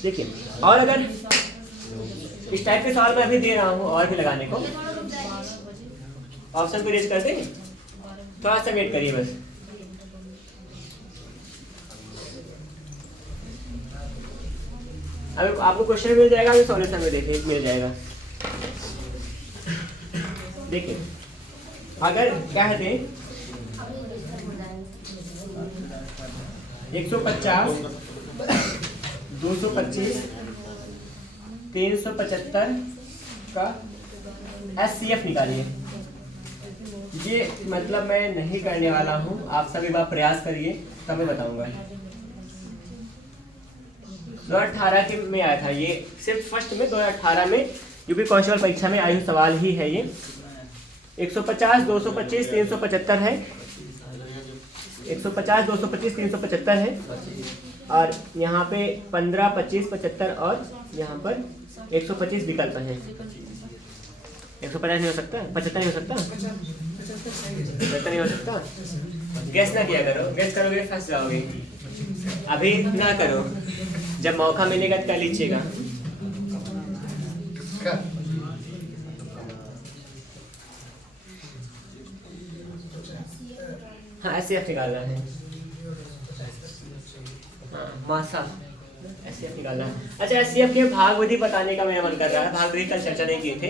देखिए, और अगर इस टाइप के सवाल मैं अभी दे रहा हूँ और भी लगाने को, ऑप्शन को रेज कर देंगे, थोड़ा सा वेट करिए बस। अभी आपको क्वेश्चन मिल जाएगा, अभी सॉल्यूशन में देखिए मिल जाएगा। देखिए अगर कह दें 150 225 375 का एचसीएफ निकालिए। ये मतलब मैं नहीं करने वाला हूँ, आप सभी बार प्रयास करिए तब मैं बताऊंगा। 2018 के में आया था ये, सिर्फ फर्स्ट में 2018 में यूपी कांस्टेबल परीक्षा में आयु सवाल ही है ये। 150 225 375 है, 150 225 375 है, और यहाँ पे 15 25 75 और यहाँ पर 125 विकल्प है। 150 नहीं हो सकता, 75 नहीं हो सकता, 75 नहीं हो सकता। गैस ना किया करो, गैस करोगे फंस जाओगे। अभी ना करो, जब मौका मिलेगा तो कर लीजिएगा। हाँ एचसीएफ निकालना है, हाँ मासा एचसीएफ निकालना है। अच्छा एचसीएफ के भाग विधि बताने का मेरा मन कर रहा है, भाग विधि कल चर्चा नहीं किए थे।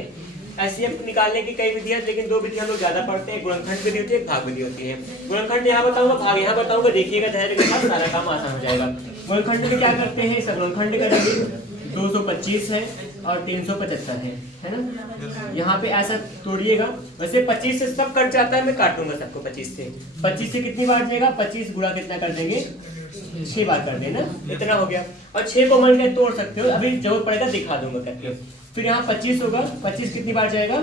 एचसीएफ निकालने की कई विधियां, लेकिन 2 विधियां लोग ज्यादा पढ़ते हैं, गुणनखंड विधि होती है, भाग विधि होती है। गुणनखंड यहाँ बताऊंगा, भाग यहाँ बताऊंगा, देखिएगा धैर्य के साथ सारा काम आसान हो जाएगा। गुणनखंड में क्या करते हैं? इस गुणनखंड करेंगे 225 है और 375 है ना। यहाँ पे ऐसा तोड़िएगा, वैसे 25 से सब कट जाता है, मैं काटूंगा सबको 25 से। 25 से कितनी बार जाएगा? 25 गुणा कितना कर देंगे? 6 बार कर देना, इतना हो गया। और 6 को मल के तोड़ सकते हो, अभी जरूरत पड़ेगा दिखा दूंगा करके। फिर यहाँ 25 होगा, 25 कितनी बार जाएगा?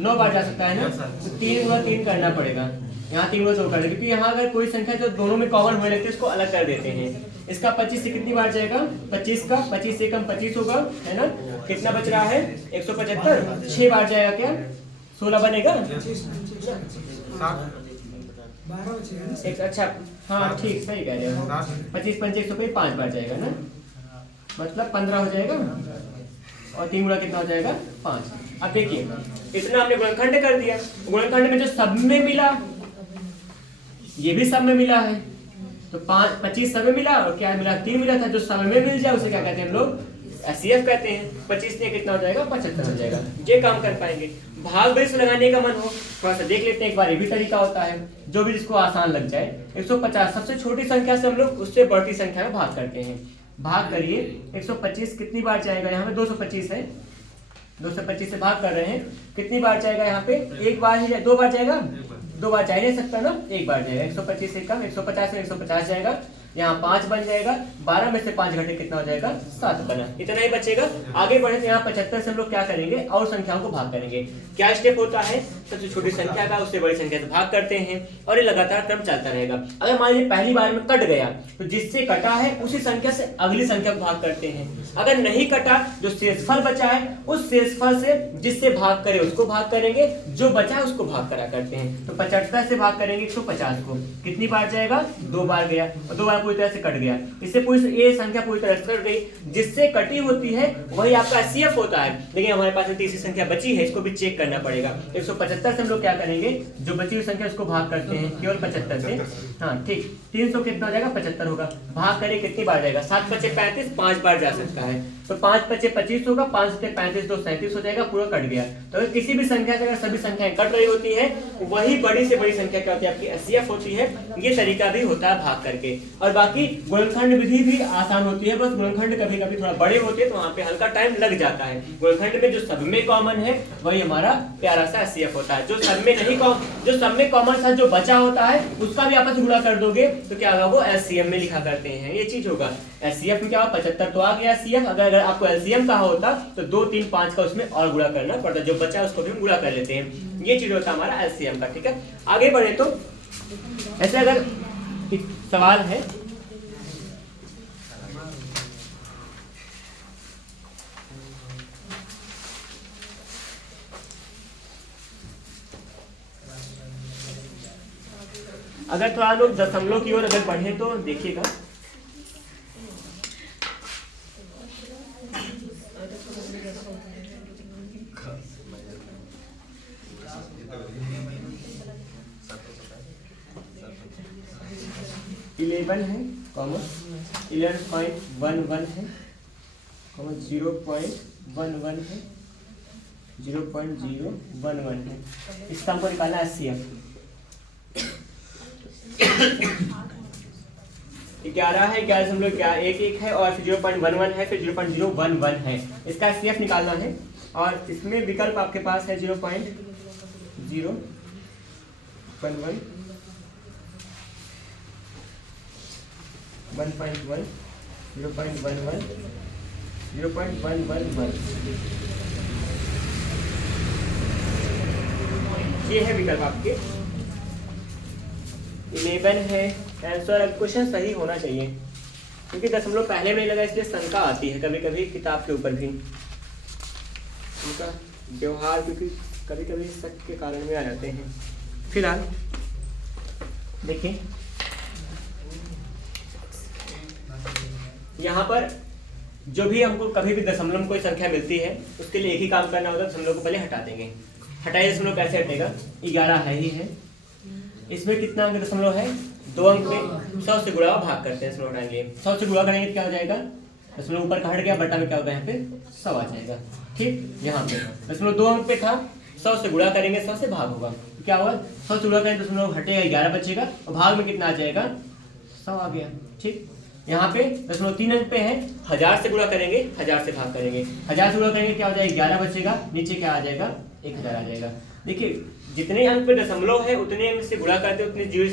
9 बार जा सकता है ना, तो 3 गुणा 3 करना पड़ेगा। यहाँ 3 गुणा 2 कर देंगे, क्योंकि यहाँ अगर कोई संख्या जो दोनों में कॉमन होने लगती है उसको अलग कर देते हैं। इसका 25 से कितनी बार जाएगा? 25 का 25 से कम 25 होगा, है ना। कितना बच रहा है? 175, 6 बार जाएगा क्या? 16 बनेगा। अच्छा हाँ ठीक, सही कह रहे हो। 25 पंच 125, 5 बार जाएगा ना, मतलब 15 हो जाएगा, और 3 गुणा कितना हो जाएगा? 5। अब देखिए इतना हमने गुणनखंड कर दिया। गुणनखंड में जो सब में मिला, ये भी सब में मिला है, तो 25 सब में मिला, और क्या मिला? 3 मिला था। जो सब में मिल जाए उसे क्या कहते हैं हम लोग? एचसीएफ कहते हैं। 25 से कितना हो जाएगा? 75 हो जाएगा। ये काम कर पाएंगे। भाग वृक्ष लगाने का मन हो, थोड़ा सा देख लेते हैं एक बार, ये भी तरीका होता है जो भी जिसको आसान लग जाए। 150 सबसे छोटी संख्या से हम लोग उससे बढ़ती संख्या में भाग करते हैं। भाग करिए, 125 कितनी बार जाएगा? यहाँ पे 225 है, 225 से भाग कर रहे हैं, कितनी बार जाएगा? यहाँ पे 1 बार ही, 2 बार जाएगा? 2 बार जा ही नहीं सकता ना, 1 बार जाएगा। 125 से कम, 150 से 150 जाएगा, यहाँ 5 बन जाएगा, 12 में से 5 घटे कितना हो जाएगा 7 बना, इतना ही बचेगा। आगे बढ़े तो यहाँ 75 से हम लोग क्या करेंगे और संख्याओं को भाग करेंगे। क्या स्टेप होता है, सबसे छोटी संख्या का उससे बड़ी संख्या से भाग करते हैं और ये लगातार क्रम चलता रहेगा। अगर मान लीजिए पहली बार में कट गया तो जिससे कटा है उसी संख्या से अगली संख्या को भाग करते हैं। अगर नहीं कटा, जो शेषफल बचा है उस शेषफल से जिससे भाग करे उसको भाग करेंगे, जो बचा है उसको भाग करा करते हैं। तो 75 से भाग करेंगे 150 को, कितनी बार जाएगा 2 बार गया और 2 बार पूरी तरह से कट गया। इससे पूरी ये संख्या पूरी तरह से कट गई, जिससे कटी होती है वही आपका एचसीएफ होता है। लेकिन हमारे पास में तीसरी संख्या बची है, इसको भी चेक करना पड़ेगा। 175 से हम लोग क्या करेंगे, जो बची हुई संख्या उसको भाग करते हैं केवल 75 से। हाँ ठीक, 300 कितना हो जाएगा 75 होगा, भाग करें कितनी बार जाएगा 7 बचे 35, 5 बार जा सकता है। तो 5 बचे 25 होगा, 5 से 35 2 37 हो जाएगा, पूरा कट गया। तो अगर किसी भी संख्या से अगर सभी संख्याएं कट रही होती है, वही बड़ी से बड़ी संख्या क्या होती है आपकी एचसीएफ होती है। ये तरीका भी होता है भाग करके। और बाकी गुणनखंड विधि भी आसान होती है, बस गुणनखंड कभी कभी थोड़ा बड़े होते हैं तो वहाँ पे हल्का टाइम लग जाता है। गुणनखंड में जो सब में कॉमन है वही हमारा प्यारा सा एचसीएफ होता है। जो सब में नहीं जो सब में कॉमन सा जो बचा होता है उसका भी आपस में गुणा कर दोगे तो क्या होगा, वो एलसीएम में लिखा करते हैं। ये चीज होगा एचसीएफ में क्या होगा, 75 तो आ गया एचसीएफ। अगर आपको एलसीएम कहा होता तो 2 3 5 का उसमें और गुणा करना पड़ता, जो बचा उसको भी गुणा कर लेते हैं। ये चीज होता है हमारा एलसीएम का। ठीक है, आगे बढ़े तो ऐसे अगर सवाल है अगर थोड़ा लोग दशमलव की ओर अगर बढ़े तो देखिएगा, इलेवन है कॉमा 11.11 है कॉमा 0.11 है 0.011 है। इसका हमको निकालना है एचसीएफ। 11 है, 11.11 है और फिर 0.11 है, फिर 0.011 है। इसका एचसीएफ निकालना है और इसमें विकल्प आपके पास है 0.011 1.1 0.11 0.111 ये है विकल्प आपके। 11 है आंसर। क्वेश्चन सही होना चाहिए क्योंकि दशमलव पहले में नहीं लगा, इसलिए शंका आती है कभी कभी किताब के ऊपर भी उनका व्यवहार, क्योंकि कभी कभी शक के कारण में आ जाते हैं। फिलहाल देखिए यहाँ पर जो भी हमको कभी भी दशमलव में कोई संख्या मिलती है उसके लिए एक ही काम करना होगा, दशमलव को पहले हटा देंगे। हटाइए, दशमलव कैसे हटेगा, 11 है ही है, इसमें कितना अंक दशमलव है 2 अंक में 100 से गुणा भाग करते हैं, दशमलव हटाएंगे 100 से गुणा करेंगे तो क्या हो जाएगा, दशमलव ऊपर का हट गया, बटा में क्या होगा यहाँ पे 100 आ जाएगा। ठीक, यहाँ पे दशमलव 2 अंक पे था, 100 से गुणा करेंगे 100 से भाग होगा, तो क्या होगा 100 से गुणा करेंगे दशमलव हटेगा 11 बचेगा और भाग में कितना आ जाएगा 100 आ गया। ठीक, यहाँ पे दशमलव 3 अंक पे है, 1000 से गुणा करेंगे 1000 से भाग करेंगे, 1000 से गुणा करेंगे क्या हो जाएगा 11 बचेगा, नीचे क्या आ जाएगा 1000 आ जाएगा। देखिए जितने अंक पे दशमलव है उतने अंक से गुणा करते उतने जीरो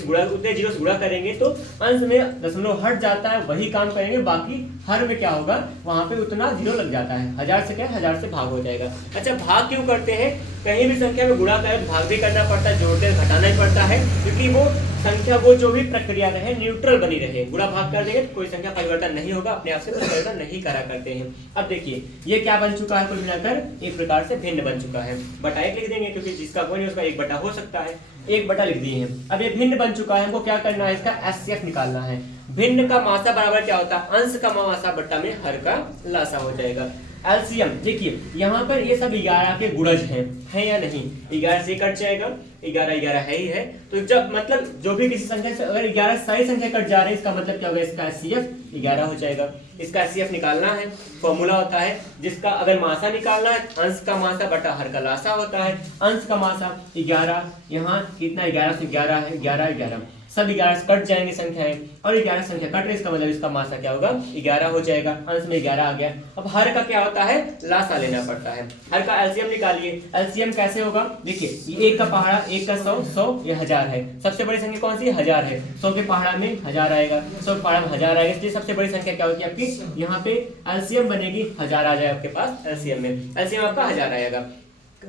से गुणा करेंगे तो अंश में दशमलव हट जाता है, वही काम करेंगे, बाकी हर में क्या होगा वहां पे उतना जीरो लग जाता है। 1000 से क्या 1000 से भाग हो जाएगा। अच्छा, भाग क्यों करते हैं, कहीं भी संख्या में गुणा करें भाग भी करना पड़ता है, जोड़ते घटाना ही पड़ता है, क्योंकि वो संख्या वो जो भी प्रक्रिया रहे न्यूट्रल बनी रहे। गुणा भाग कर देंगे तो कोई संख्या परिवर्तन नहीं होगा, अपने आप से कुछ परिवर्तन नहीं करा करते हैं। अब देखिए ये क्या बन चुका है, कुल मिलाकर एक प्रकार से भिन्न बन चुका है। बटा 1 लिख देंगे क्योंकि जिसका कोई नहीं उसका 1 बटा हो सकता है, 1 बटा लिख दिए हैं। अब ये भिन्न बन चुका है, हमको क्या करना है, इसका एचसीएफ निकालना है। भिन्न का मासा बराबर क्या होता है, अंश का मासा बट्टा में हर का लासा हो जाएगा। एलसीएम देखिए यहाँ पर ये सब 11 के गुणज हैं या नहीं, 11 से कट जाएगा, 11 है ही है, तो जब मतलब जो भी किसी संख्या से अगर 11 सारी संख्या कट जा रही है इसका मतलब क्या होगा, इसका एचसीएफ 11 हो जाएगा। इसका एचसीएफ निकालना है, फॉर्मूला होता है जिसका अगर मासा निकालना है अंश का मासा बटा हर का लासा होता है। अंश का मासा 11, यहाँ कितना 11 से 11 है, 11 सब 11 से कट जाएंगे संख्याएं, और 11 संख्या कट रही, इसका मतलब इसका मासा क्या होगा 11 हो जाएगा, अंश में 11 आ गया। अब हर का क्या होता है लासा लेना पड़ता है, हर का एलसीएम निकालिए। एलसीएम कैसे होगा, देखिए ये 1 का पहाड़ा, 1 का 100, 100 ये 1000 है, सबसे बड़ी संख्या कौन सी 1000 है, 100 के पहाड़ा में 1000 आएगा, 100 के पहाड़ा में 1000 आएगा, इसलिए सबसे बड़ी संख्या क्या होगी आपकी, यहाँ पे एलसीएम बनेगी 1000 आ जाएगा आपके पास, एलसीएम में एलसीएम आपका 1000 आएगा,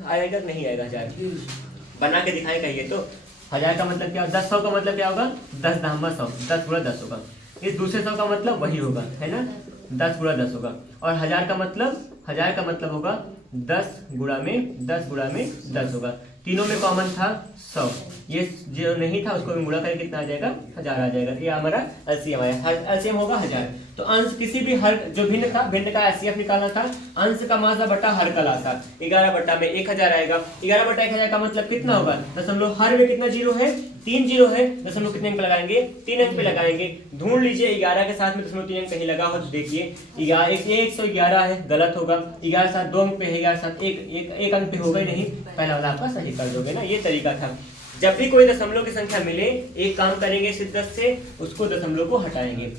आएगा नहीं आएगा 1000, बना के दिखाएं कहिए तो। 1000 का मतलब क्या, 10 100 का मतलब क्या होगा 10 धामा 100, 10 गुणा 10 होगा, इस दूसरे 100 का मतलब वही होगा है ना, 10 गुणा 10 होगा, और 1000 का मतलब होगा 10 गुणा में 10 होगा, तीनों में कॉमन था 100, ये जो नहीं था उसको गुणा करके कितना आ जाएगा 1000 आ जाएगा, ये हमारा एलसीएम आया, एलसीएम होगा 1000। तो अंश किसी भी हर जो भिन्न था, भिन्न का एचसीएफ निकालना था, अंश का मासा बटा हर का लासा, 11 बटा में 1000 आएगा, 11 बटा 1000 का मतलब कितना होगा, दशमलव हर में कितना जीरो है 3 जीरो है, दशमलव कितने अंक लगाएंगे 3 अंक पे लगाएंगे, ढूंढ लीजिए 11 के साथ में दशमलव 3 अंक कहीं लगा हो तो देखिए 111 है, गलत होगा, 11 साथ 2 अंक पे है, 11 साथ एक अंक पे होगा ही नहीं, पहला वाला आपका सही कर दोगे ना, ये तरीका था। जब भी कोई दशमलव की संख्या मिले एक काम करेंगे सिर्फ 10 से, उसको दशमलव को हटाएंगे,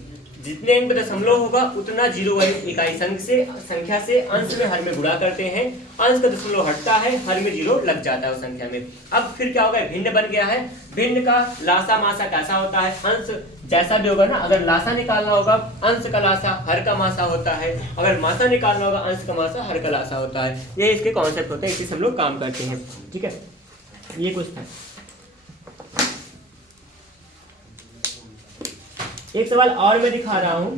जितने अंक दशमलव होगा उतना जीरो वाली इकाई संख्या से अंश में हर में गुणा करते हैं, अंश का दशमलव हटता है, हर में जीरो लग जाता है उस संख्या में। अब फिर क्या होगा, भिन्न बन गया है, भिन्न का लासा मासा कैसा होता है, अंश जैसा भी होगा ना, अगर लासा निकालना होगा अंश का लासा हर का मासा होता है, अगर मासा निकालना होगा अंश का मासा हर का लासा होता है, ये इसके कॉन्सेप्ट होते हैं, इसी से हम लोग काम करते हैं। ठीक है, ये कुछ था। एक सवाल और मैं दिखा रहा हूं,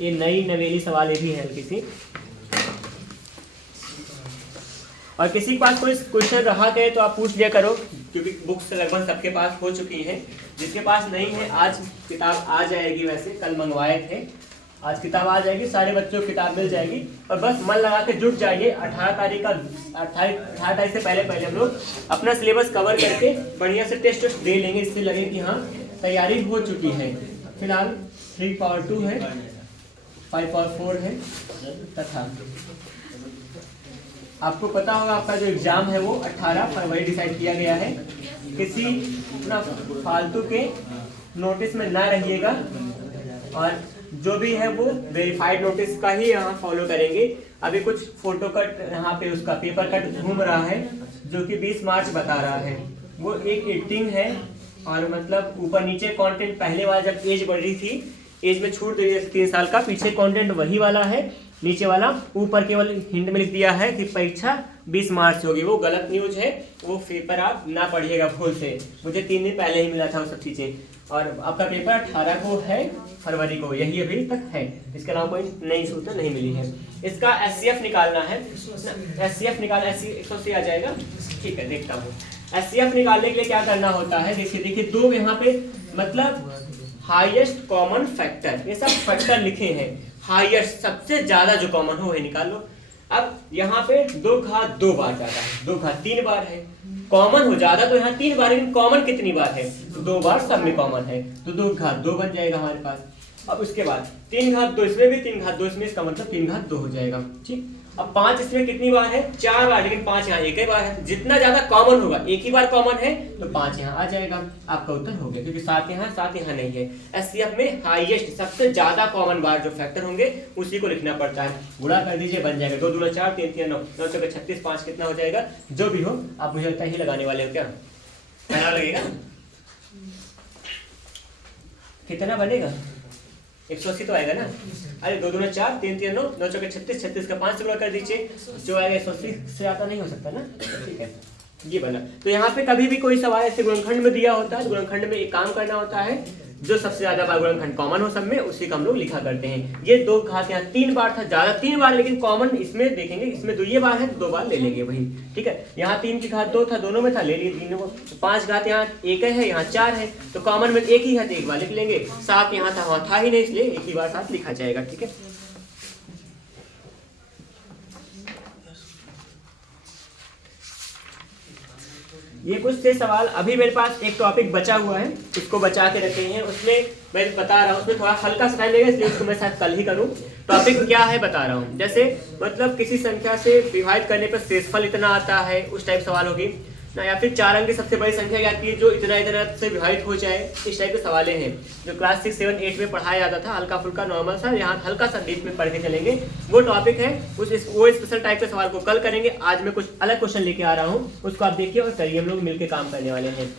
ये नई नवेली सवाल ये भी है हल्की सी, और किसी के पास कोई क्वेश्चन रहा है तो आप पूछ लिया करो, क्योंकि बुक्स लगभग सबके पास हो चुकी हैं, जिसके पास नहीं है आज किताब आ जाएगी, वैसे कल मंगवाए थे, आज किताब आ जाएगी, सारे बच्चों को किताब मिल जाएगी, और बस मन लगा के जुट जाइए। 18 तारीख से पहले हम लोग अपना सिलेबस कवर करके बढ़िया से टेस्ट दे लेंगे, इससे लगे कि हाँ तैयारी हो चुकी है। फिलहाल 3 पावर 2 है, 5 पावर 4 है, तथा आपको पता होगा आपका जो एग्जाम है वो 18 फरवरी डिसाइड किया गया है। किसी ना फालतू के नोटिस में ना रहिएगा, और जो भी है वो वेरीफाइड नोटिस का ही यहाँ फॉलो करेंगे। अभी कुछ फोटो कट यहाँ पे उसका पेपर कट घूम रहा है जो कि 20 मार्च बता रहा है, वो एक एडिटिंग है, और मतलब ऊपर नीचे कंटेंट पहले वाला जब एज बढ़ रही थी, एज में छूट दी 3 साल का, पीछे कंटेंट वही वाला है, नीचे वाला ऊपर केवल हिंट में लिख दिया है कि परीक्षा 20 मार्च होगी, वो गलत न्यूज है, वो पेपर आप ना पढ़िएगा भूल से, मुझे 3 दिन पहले ही मिला था वो सब चीज़ें, और आपका पेपर 18 को है फरवरी को, यही अभी तक है, इसके अलावा कोई नई सूचना नहीं मिली है। इसका एचसीएफ निकालना है, एचसीएफ निकालना 180 आ जाएगा, ठीक है देखता हूँ। एचसीएफ निकालने के लिए क्या करना होता है, देखिए दो यहाँ पे मतलब हाईएस्ट कॉमन फैक्टर, ये सब फैक्टर लिखे हैं, हाईएस्ट सबसे ज्यादा जो कॉमन हो वही निकाल लो। अब यहाँ पे 2 घात 2 बार ज्यादा है, 2 घात 3 बार है, कॉमन हो ज्यादा तो यहाँ 3 बार, लेकिन कॉमन कितनी बार है, तो 2 बार सब में कॉमन है, तो 2 घात 2 बन जाएगा हमारे पास। अब उसके बाद 3 घात 2 इसमें भी, 3 घात 2 इसमें, इसका मतलब 3 घात 2 हो जाएगा। ठीक, अब 5 इसमें कितनी बार है, 4 बार, लेकिन 5 यहाँ एक ही बार है, जितना ज्यादा कॉमन होगा, एक ही बार कॉमन है तो 5 यहाँ आ जाएगा, आपका उत्तर हो गया, क्योंकि 7 यहाँ नहीं है। एचसीएफ में हाईएस्ट सबसे ज्यादा कॉमन बार जो फैक्टर होंगे उसी को लिखना पड़ता है, गुणा कर दीजिए बन जाएगा, 2 दूना 4, 3 3 9, 9 चौके 36, 5 कितना हो जाएगा, जो भी हो आप मुझे लगता है ही लगाने वाले हो, क्या कहना लगेगा, कितना बनेगा 180 तो आएगा ना, अरे 2 दूना 4, 3 3 9, 9 चौके 36, 36 का 5 से गुणा कर दीजिए, जो आएगा 180 से आता नहीं हो सकता ना, ठीक है ये बना। तो यहाँ पे कभी भी कोई सवाल ऐसे गुणनखंड में दिया होता है, गुणनखंड में एक काम करना होता है, जो सबसे ज्यादा बार गुणनखंड कॉमन हो सब में उसी का हम लोग लिखा करते हैं। ये 2 घात यहाँ 3 बार था, ज्यादा 3 बार, लेकिन कॉमन इसमें देखेंगे, इसमें 2 ये बार है तो 2 बार ले लेंगे वही, ठीक है। यहाँ 3 की घात 2 था, दोनों में था, ले लिए तीनों को। 5 घात यहाँ 1 है, यहाँ 4 है, तो कॉमन में 1 ही है तो 1 बार लिख लेंगे। 7 यहाँ था, वहाँ था ही नहीं, इसलिए 1 ही बार 7 लिखा जाएगा, ठीक है। ये कुछ थे सवाल। अभी मेरे पास एक टॉपिक बचा हुआ है, उसको बचा के रखे हैं, उसमें मैं बता रहा हूँ, उसमें थोड़ा हल्का सा टाइम लगेगा, इसलिए उसको मैं शायद कल ही करूँ। टॉपिक क्या है बता रहा हूँ, जैसे मतलब किसी संख्या से विभाजित करने पर शेषफल इतना आता है, उस टाइप सवाल होगी। ना, या फिर 4 अंक की सबसे बड़ी संख्या क्या आती है जो इतना इतना से विभाजित हो जाए। इस टाइप के सवाल हैं जो क्लास 6, 7, 8 में पढ़ाया जाता था, हल्का फुल्का नॉर्मल सा, यहाँ हल्का सा डीप में पढ़ के चलेंगे। वो टॉपिक है वो स्पेशल टाइप के सवाल को कल करेंगे। आज मैं कुछ अलग क्वेश्चन लेके आ रहा हूँ, उसको आप देखिए और करिए, हम लोग मिलकर काम करने वाले हैं।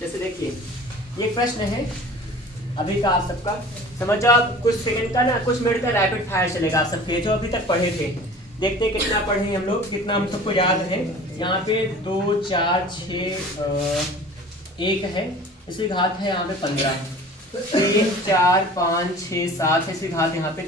जैसे देखिए ये प्रश्न है अभी का, आप सबका समझ जाओ। आप कुछ सेकंड का ना, कुछ मिनट का रैपिड फायर चलेगा आप सबके, जो अभी तक पढ़े थे। देखते हैं कितना पढ़े हम लोग, कितना हम सबको याद है। यहाँ पे 2, 4, 6, 1 है, इसकी घात है यहाँ पे 15 है, 3, 4, 5, 6, 7 है, इसकी घात यहाँ पे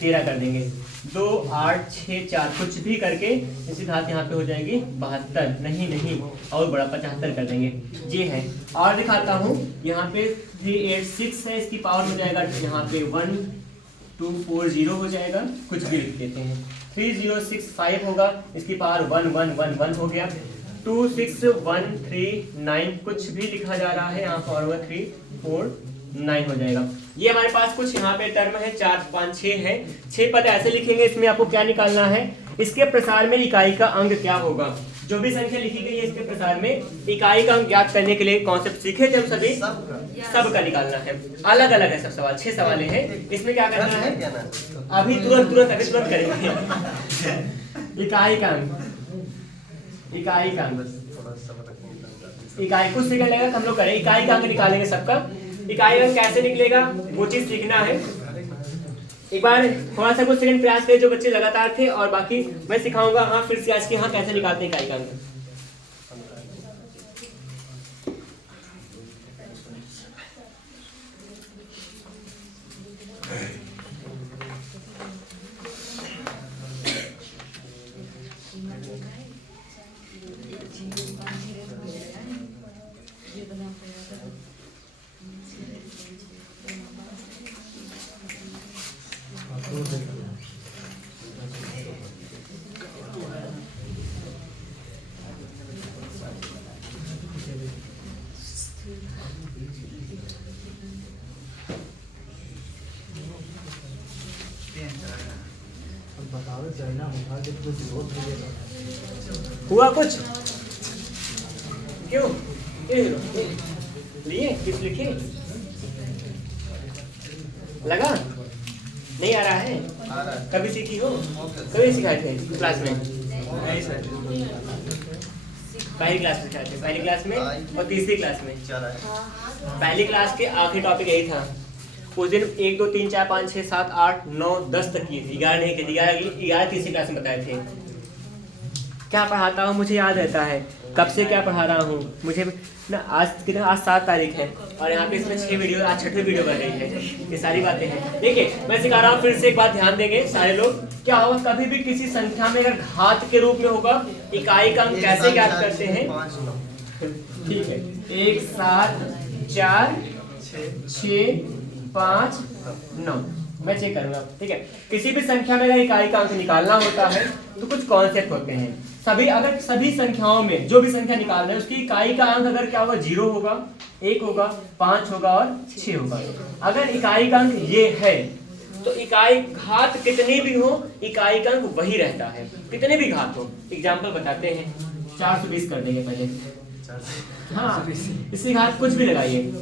13 कर देंगे। 2, 8, 6, 4 कुछ भी करके इसकी घात यहाँ पे हो जाएगी 72, नहीं और बड़ा 75 कर देंगे। ये है। और दिखाता हूँ यहाँ पे 386 है, इसकी पावर हो जाएगा यहाँ पे 1240 हो जाएगा, कुछ भी लिख देते हैं। 3065 होगा, इसकी पावर 1111 हो गया। 26139 कुछ भी लिखा जा रहा है, यहाँ पर होगा 349 हो जाएगा। ये हमारे पास कुछ यहाँ पे टर्म है, 4, 5, 6 है। 6 पद ऐसे लिखेंगे, इसमें आपको क्या निकालना है, इसके प्रसार में इकाई का अंग क्या होगा। जो भी संख्या लिखी गई है इसके प्रसार में इकाई का अंग ज्ञात करने के लिए कॉन्सेप्ट सीखे थे हम सभी, सबका निकालना है। अलग अलग है सब सवाल, 6 सवाल हैं। इसमें क्या करना है, अभी तुरंत करेंगे। इकाई का अंग, इकाई कुछ सेकंड लगेगा, हम लोग करें। इकाई का अंक निकालेंगे सबका। इकाई अंक कैसे निकलेगा वो चीज सीखना है। एक बार थोड़ा सा कुछ सेकंड प्रयास करें जो बच्चे लगातार थे, और बाकी मैं सिखाऊंगा। हाँ फिर से आज की, हाँ कैसे निकालते हैं इकाई का अंक। हुआ कुछ? क्यों लिए किस लिखे लगा नहीं आ रहा है? कभी सीखी हो? कभी सिखाए थे क्लास में? पहली क्लास में सिखाए थे, पहली क्लास में और तीसरी क्लास में। पहली क्लास के आखिरी टॉपिक यही था। उस दिन 1, 2, 3, 4, 5, 6, 7, 8, 9, 10 तक की थी, 11 नहीं की थी। 11 तीसरी क्लास में बताए थे। क्या पढ़ाता हूँ मुझे याद रहता है, कब से क्या पढ़ा रहा हूँ मुझे ना। आज 7 तारीख है और यहाँ पे इसमें 6 वीडियो, आज 6वीं वीडियो बन रही है। ये सारी बातें हैं। देखिए मैं सिखा रहा हूँ, फिर से एक बात ध्यान देंगे सारे लोग। क्या होगा, कभी भी किसी संख्या में अगर घात के रूप में होगा, इकाई का अंक कैसे ज्ञात करते हैं? ठीक है, 1, 7, 4, 6, 5, 9 मैं चेक करूंगा। ठीक है, किसी भी संख्या में अगर इकाई का अंक निकालना होता है तो कुछ कॉन्सेप्ट होते हैं। अगर सभी संख्याओं में जो भी संख्या निकाल रहे हैं उसकी इकाई का अंक अगर क्या होगा, 0 होगा, 1 होगा, 5 होगा और 6 होगा। अगर इकाई का अंक ये है तो इकाई घात कितनी भी हो, इकाई का अंक वही रहता है, कितने भी घात हो। एग्जाम्पल बताते हैं, 420 कर देंगे पहले। हाँ, इसकी घात कुछ भी लगाइए।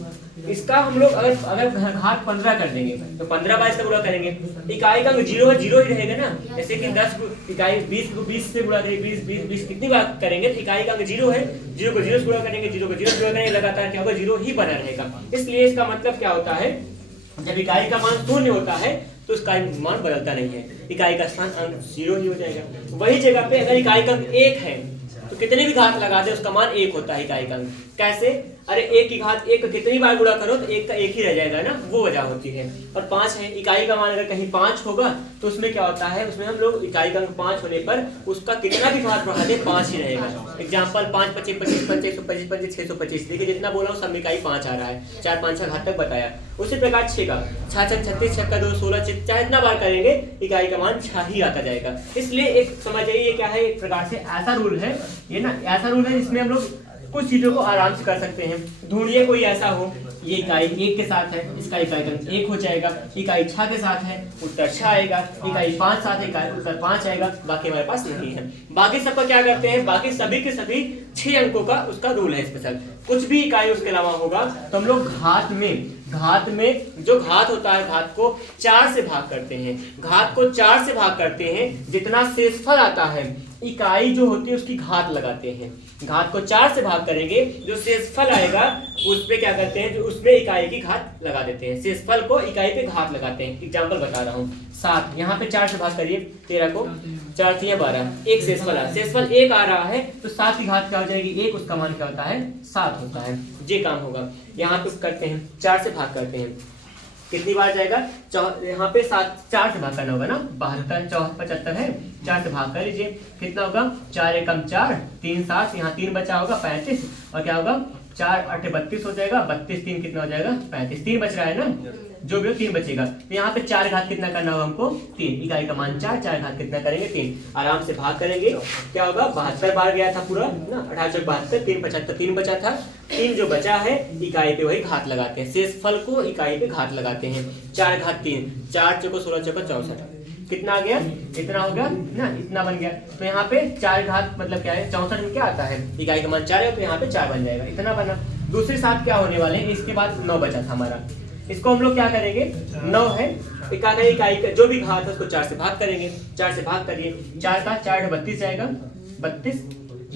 इसका हम लोग अगर घात 15 कर देंगे तो 15 बार इसका गुणा करेंगे। इकाई का 0 ही रहेगा ना। जैसे कि 10 इकाई 20 से गुणा करेंगे, 20 कितनी बार करेंगे तो इकाई का 0 है, 0 को 0 से गुणा करेंगे, 0 को 0 से गुणा करेंगे, लगातार क्या होगा, 0 ही बना रहेगा। इसलिए इसका मतलब क्या होता है, जब इकाई का मान 0 होता है तो उसका मान बदलता नहीं है, इकाई का स्थान अंक 0 ही हो जाएगा। वही जगह पे अगर इकाई का अंक 1 है तो कितने भी घात लगा दे उसका मान 1 होता है इकाई का अंक। कैसे? अरे एक की घात एक का कितनी बार गुणा करो तो एक का एक ही रह जाएगा ना, वो वजह होती है। और 5 है, इकाई का मान अगर कहीं 5 होगा तो उसमें क्या होता है, उसमें हम लोग इकाई का अंक 5 होने पर उसका कितना भी घात बढ़ा दे 5 ही रहेगा। एग्जाम्पल 5 25 25 25 125 25 625, देखिए जितना बोला हूँ सब में इकाई 5 आ रहा है, 4 5 6 घात तक बताया। उसी प्रकार 6 का 6 6 36 6 का 2 16, चाहे इतना बार करेंगे इकाई का मान 6 ही आता जाएगा। इसलिए एक समझ जाइए ये क्या है, एक प्रकार से ऐसा रूल है ये ना, ऐसा रूल है जिसमें हम लोग कुछ चीजों को आराम से कर सकते हैं। ढूंढिए कोई ऐसा हो, ये इकाई 1 के साथ है, इसका इकाई का 1 हो जाएगा, इकाई 6 के साथ है, उत्तर 6 आएगा, इकाई 5 साथ है, इकाई उत्तर 5 आएगा, बाकी हमारे पास नहीं है। बाकी सबका क्या करते हैं, बाकी सभी के सभी 6 अंकों का उसका रूल है स्पेशल। कुछ भी इकाई उसके अलावा होगा तो हम लोग घात में जो घात होता है घात को 4 से भाग करते हैं, घात को 4 से भाग करते हैं, जितना शेषफल आता है इकाई जो होती है उसकी घात लगाते हैं। घात को 4 से भाग करेंगे, जो शेषफल आएगा उस पे क्या करते हैं, जो उसमें इकाई की घात लगा देते हैं, शेषफल को इकाई पे घात लगाते हैं। एग्जांपल बता रहा हूँ, 7 यहाँ पे 4 से भाग करिए, 13 को 4 3 12, एक शेषफल है, शेषफल 1 आ रहा है तो 7 की घात क्या हो जाएगी 1, उसका मान क्या होता है 7 होता है। ये काम होगा, यहाँ पे करते हैं 4 से भाग करते हैं, कितनी बार जाएगा, यहाँ पे 4 से भाग करना होगा ना, 72 4 75 है, 4 से भाग कर लीजिए, कितना होगा 4 एकम 4 3 7, यहाँ 3 बचा होगा 35, और क्या होगा 4 8 32 हो जाएगा, 32 3 कितना हो जाएगा 35, 3 बच रहा है ना, जो भी हो 3 बचेगा। तो यहाँ पे 4 घात कितना करना होगा हमको 3, इकाई का मान 4, 4 घात कितना करेंगे 3, आराम से भाग करेंगे, क्या होगा 72 बार गया था पूरा ना, 18 चौक 72, 3 75, 3 बचा था, 3 जो बचा है इकाई पे वही घात लगाते हैं, शेषफल को इकाई पे घात लगाते हैं। 4 घात 3, 4 चौको 16 चौको 64, कितना आ गया, इतना हो गया ना, इतना बन गया। तो यहाँ पे 4 घात मतलब क्या है 64 में क्या आता है, इकाई का मान 4 है तो यहाँ पे 4 बन जाएगा, इतना बना। दूसरे साथ क्या होने वाले हैं, इसके बाद 9 बचा था हमारा, इसको हम लोग क्या करेंगे, 9 है, इकाई का जो भी घात है उसको 4 से भाग करेंगे, 4 से भाग करिए, 4 का 4 32 जाएगा, 32,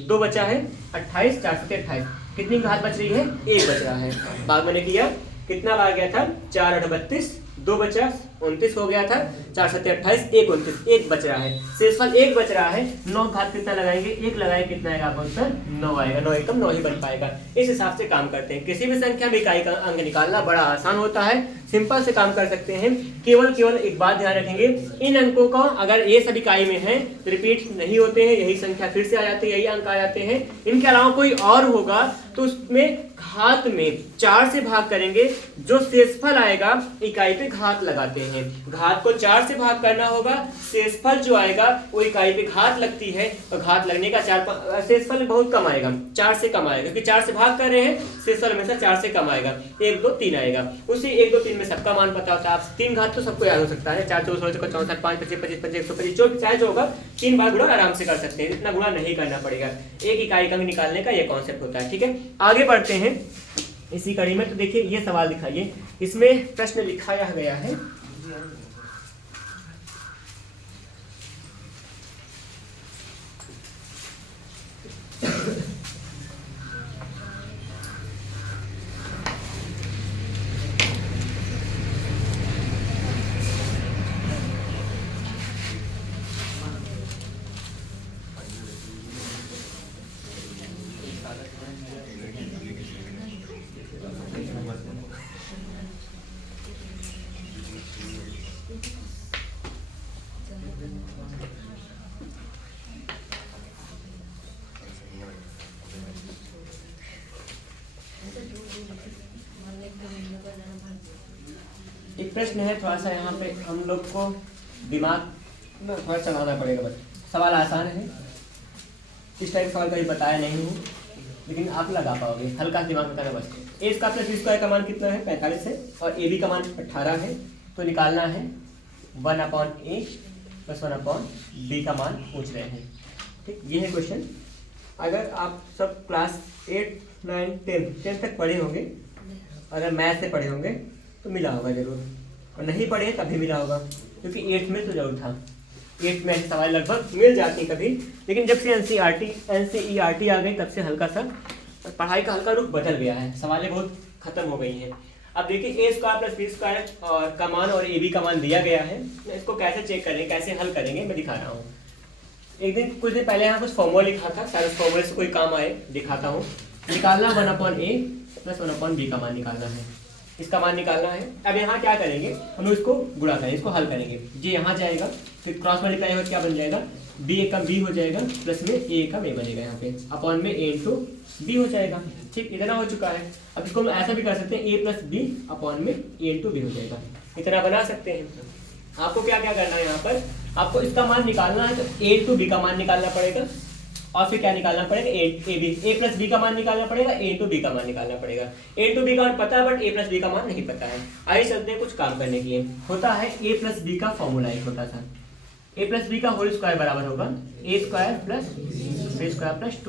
2 बचा है 28, 4 7 28, कितनी घात बच रही है 1 बच रहा है। भाग मैंने किया, कितना बार गया था 4 8 32, 2 बचा 29 हो गया था, 4 7 28, 1 29, 1 बच रहा है, शेषफल 1 बच रहा है। 9 घात कितना लगाएंगे, 1 लगाए कितना आएगा आपका उत्तर 9 आएगा, 9 एकम 9 ही बन पाएगा। इस हिसाब से काम करते हैं, किसी भी संख्या में इकाई का अंक निकालना बड़ा आसान होता है, सिंपल से काम कर सकते हैं। केवल एक बात ध्यान रखेंगे, इन अंकों का अगर ये सब इकाई में है रिपीट नहीं होते हैं, यही संख्या फिर से आ जाती है, यही अंक आ जाते हैं। इनके अलावा कोई और होगा तो उसमें घात में 4 से भाग करेंगे, जो शेषफल आएगा इकाई पे घात लगाते हैं। घात को 4 से भाग करना होगा, शेषफल जो आएगा वो इकाई पे घात लगती है, और घात लगने का शेषफल बहुत कम आएगा, 4 से कम आएगा, क्योंकि 4 से भाग कर रहे हैं, शेषफल हमेशा 4 से कम आएगा, 1 2 3 आएगा। उसी 1 2 3 में सबका मान पता होता है, आप 3 घात तो सबको याद हो सकता है, 4 4 16 64 5 25 25 25 125, जो चाहे जो होगा 3 बार गुणा आराम से कर सकते हैं, इतना गुणा नहीं करना पड़ेगा। एक इकाई का निकालने का ये कॉन्सेप्ट होता है, ठीक है। आगे बढ़ते हैं इसी कड़ी में, तो देखिए ये सवाल दिखाइए, इसमें प्रश्न लिखाया गया है, एक प्रश्न है, थोड़ा सा यहाँ पे हम लोग को दिमाग में थोड़ा चलाना पड़ेगा, बस सवाल आसान है, इस टाइप सवाल कभी बताया नहीं हूँ, लेकिन आप लगा पाओगे, हल्का दिमाग बताना बस। ए स्क्वायर प्लस बी स्क्वायर का मान कितना है 45 है, और ए बी का मान 18 है, तो निकालना है 1/a + 1/b का मान पूछ रहे हैं, ठीक, ये है क्वेश्चन। अगर आप सब क्लास 8 9 10 तक पढ़े होंगे, अगर मैथ से पढ़े होंगे तो मिला होगा जरूर, और नहीं पढ़े तभी मिला होगा, क्योंकि 8th में तो जरूर था, 8th में ऐसे सवाल लगभग मिल जाते हैं कभी, लेकिन जब से NCERT आ गई तब से हल्का सा पढ़ाई का हल्का रुख बदल गया है, सवालें बहुत खत्म हो गई हैं। अब देखिए a² + b² और का मान और ab का मान दिया गया है, इसको कैसे चेक करेंगे, कैसे हल करेंगे मैं दिखा रहा हूँ। कुछ दिन पहले यहाँ कुछ फॉर्मूला लिखा था, शायद उस फॉर्मूले से कोई काम आए, दिखाता हूँ। निकालना 1/a प्लस 1/b का मान निकालना है, इसका मान निकालना है। अब यहाँ क्या करेंगे, हम इसको गुणा करेंगे, इसको हल करेंगे, ये यहाँ जाएगा, फिर क्रॉस मल्टीप्लाई हो क्या बन जाएगा, b एकम b हो जाएगा, प्लस में a एकम a बनेगा यहाँ पे, अपॉन में a इंटू b हो जाएगा। ठीक, इतना हो चुका है। अब इसको हम ऐसा भी कर सकते हैं, a प्लस b अपॉन में a इंटू b हो जाएगा, इतना बना सकते हैं। आपको क्या क्या करना है यहाँ पर, आपको इसका मान निकालना है, तो a इंटू b का मान निकालना पड़ेगा, और फिर क्या निकालना पड़ेगा, a प्लस b का मान निकालना पड़ेगा, a इंटू b का मान निकालना पड़ेगा। a इंटू b का मान पता है, बट a प्लस b का मान नहीं पता है। आइए चलते हैं कुछ काम करने के लिए। होता है a प्लस b का फॉर्मूला एक छोटा सा, a प्लस b का होल स्क्वायर बराबर होगा a square plus b square plus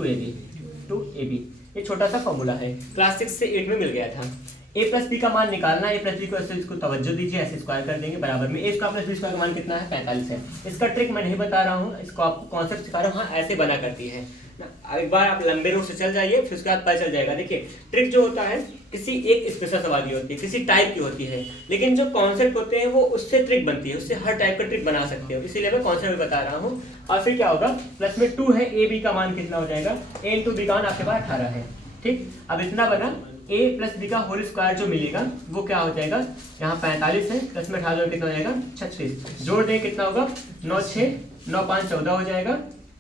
2ab, ये छोटा सा फॉर्मूला है, क्लास 6 से 8 में मिल गया था। a प्लस b का मान निकालना है, a प्लस b को ऐसे इसको तवज्जो दीजिए, ऐसे स्क्वायर कर देंगे, बराबर में a square plus b square का मान कितना है, 45 है। इसका ट्रिक मैं नहीं बता रहा हूँ, इसको आपको कॉन्सेप्ट सिखा रहा हूँ। हाँ, ऐसे बना करती है ना, एक बार आप लंबे रूट से चल जाइए, फिर उसके बाद पता चल जाएगा। देखिए, ट्रिक जो होता है किसी एक स्पेशल सवाल की होती है, किसी टाइप की होती है, लेकिन जो कॉन्सेप्ट होते हैं वो उससे ट्रिक बनती है, उससे हर टाइप का ट्रिक बना सकते हो, इसीलिए मैं कॉन्सेप्ट बता रहा हूँ। और फिर क्या होगा, प्लस में 2 है, a b का मान कितना हो जाएगा, a इंटू b का मान आपके पास 18 है। ठीक, अब इतना बना, a प्लस b का होल स्क्वायर जो मिलेगा वो क्या हो जाएगा, यहाँ 45 है, प्लस में 18 कितना हो जाएगा, 36, जोड़ दें कितना होगा, 9 6 9 5 14 हो जाएगा,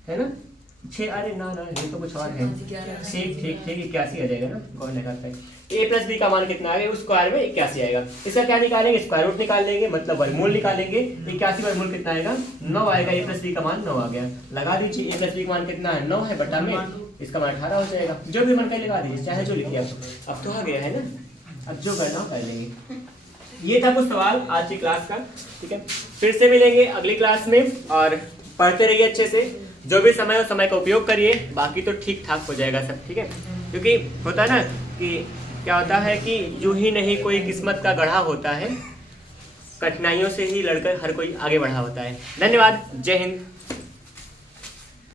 है ना, 6, अरे ना ना ये तो कुछ और है, ठीक ठीक ठीक 81 आ जाएगा ना, कौन निकालता है। a प्लस b का मान कितना आएगा, उस स्क्वायर में 81 आएगा। इसका क्या निकालेंगे, स्क्वायर रूट निकाल लेंगे, मतलब वर्गमूल निकालेंगे। 81 वर्गमूल कितना आएगा, 9 आएगा, a प्लस b का मान 9 आ गया। लगा दीजिए, a प्लस b का मान कितना है, 9 है, बटा में इसका मान 18 हो जाएगा। जो भी मन का लगा दीजिए, चाहे जो लिखिए। अब तो आ गया है ना, अब जो करना हो कर लेंगे। ये था कुछ सवाल आज की क्लास का। ठीक है, फिर से मिलेंगे अगली क्लास में, और पढ़ते रहिए अच्छे से। जो भी समय हो समय का उपयोग करिए, बाकी तो ठीक ठाक हो जाएगा सब। ठीक है, क्योंकि होता है ना कि क्या होता है कि यूं ही नहीं कोई किस्मत का गढ़ा होता है, कठिनाइयों से ही लड़कर हर कोई आगे बढ़ा होता है। धन्यवाद, जय हिंद।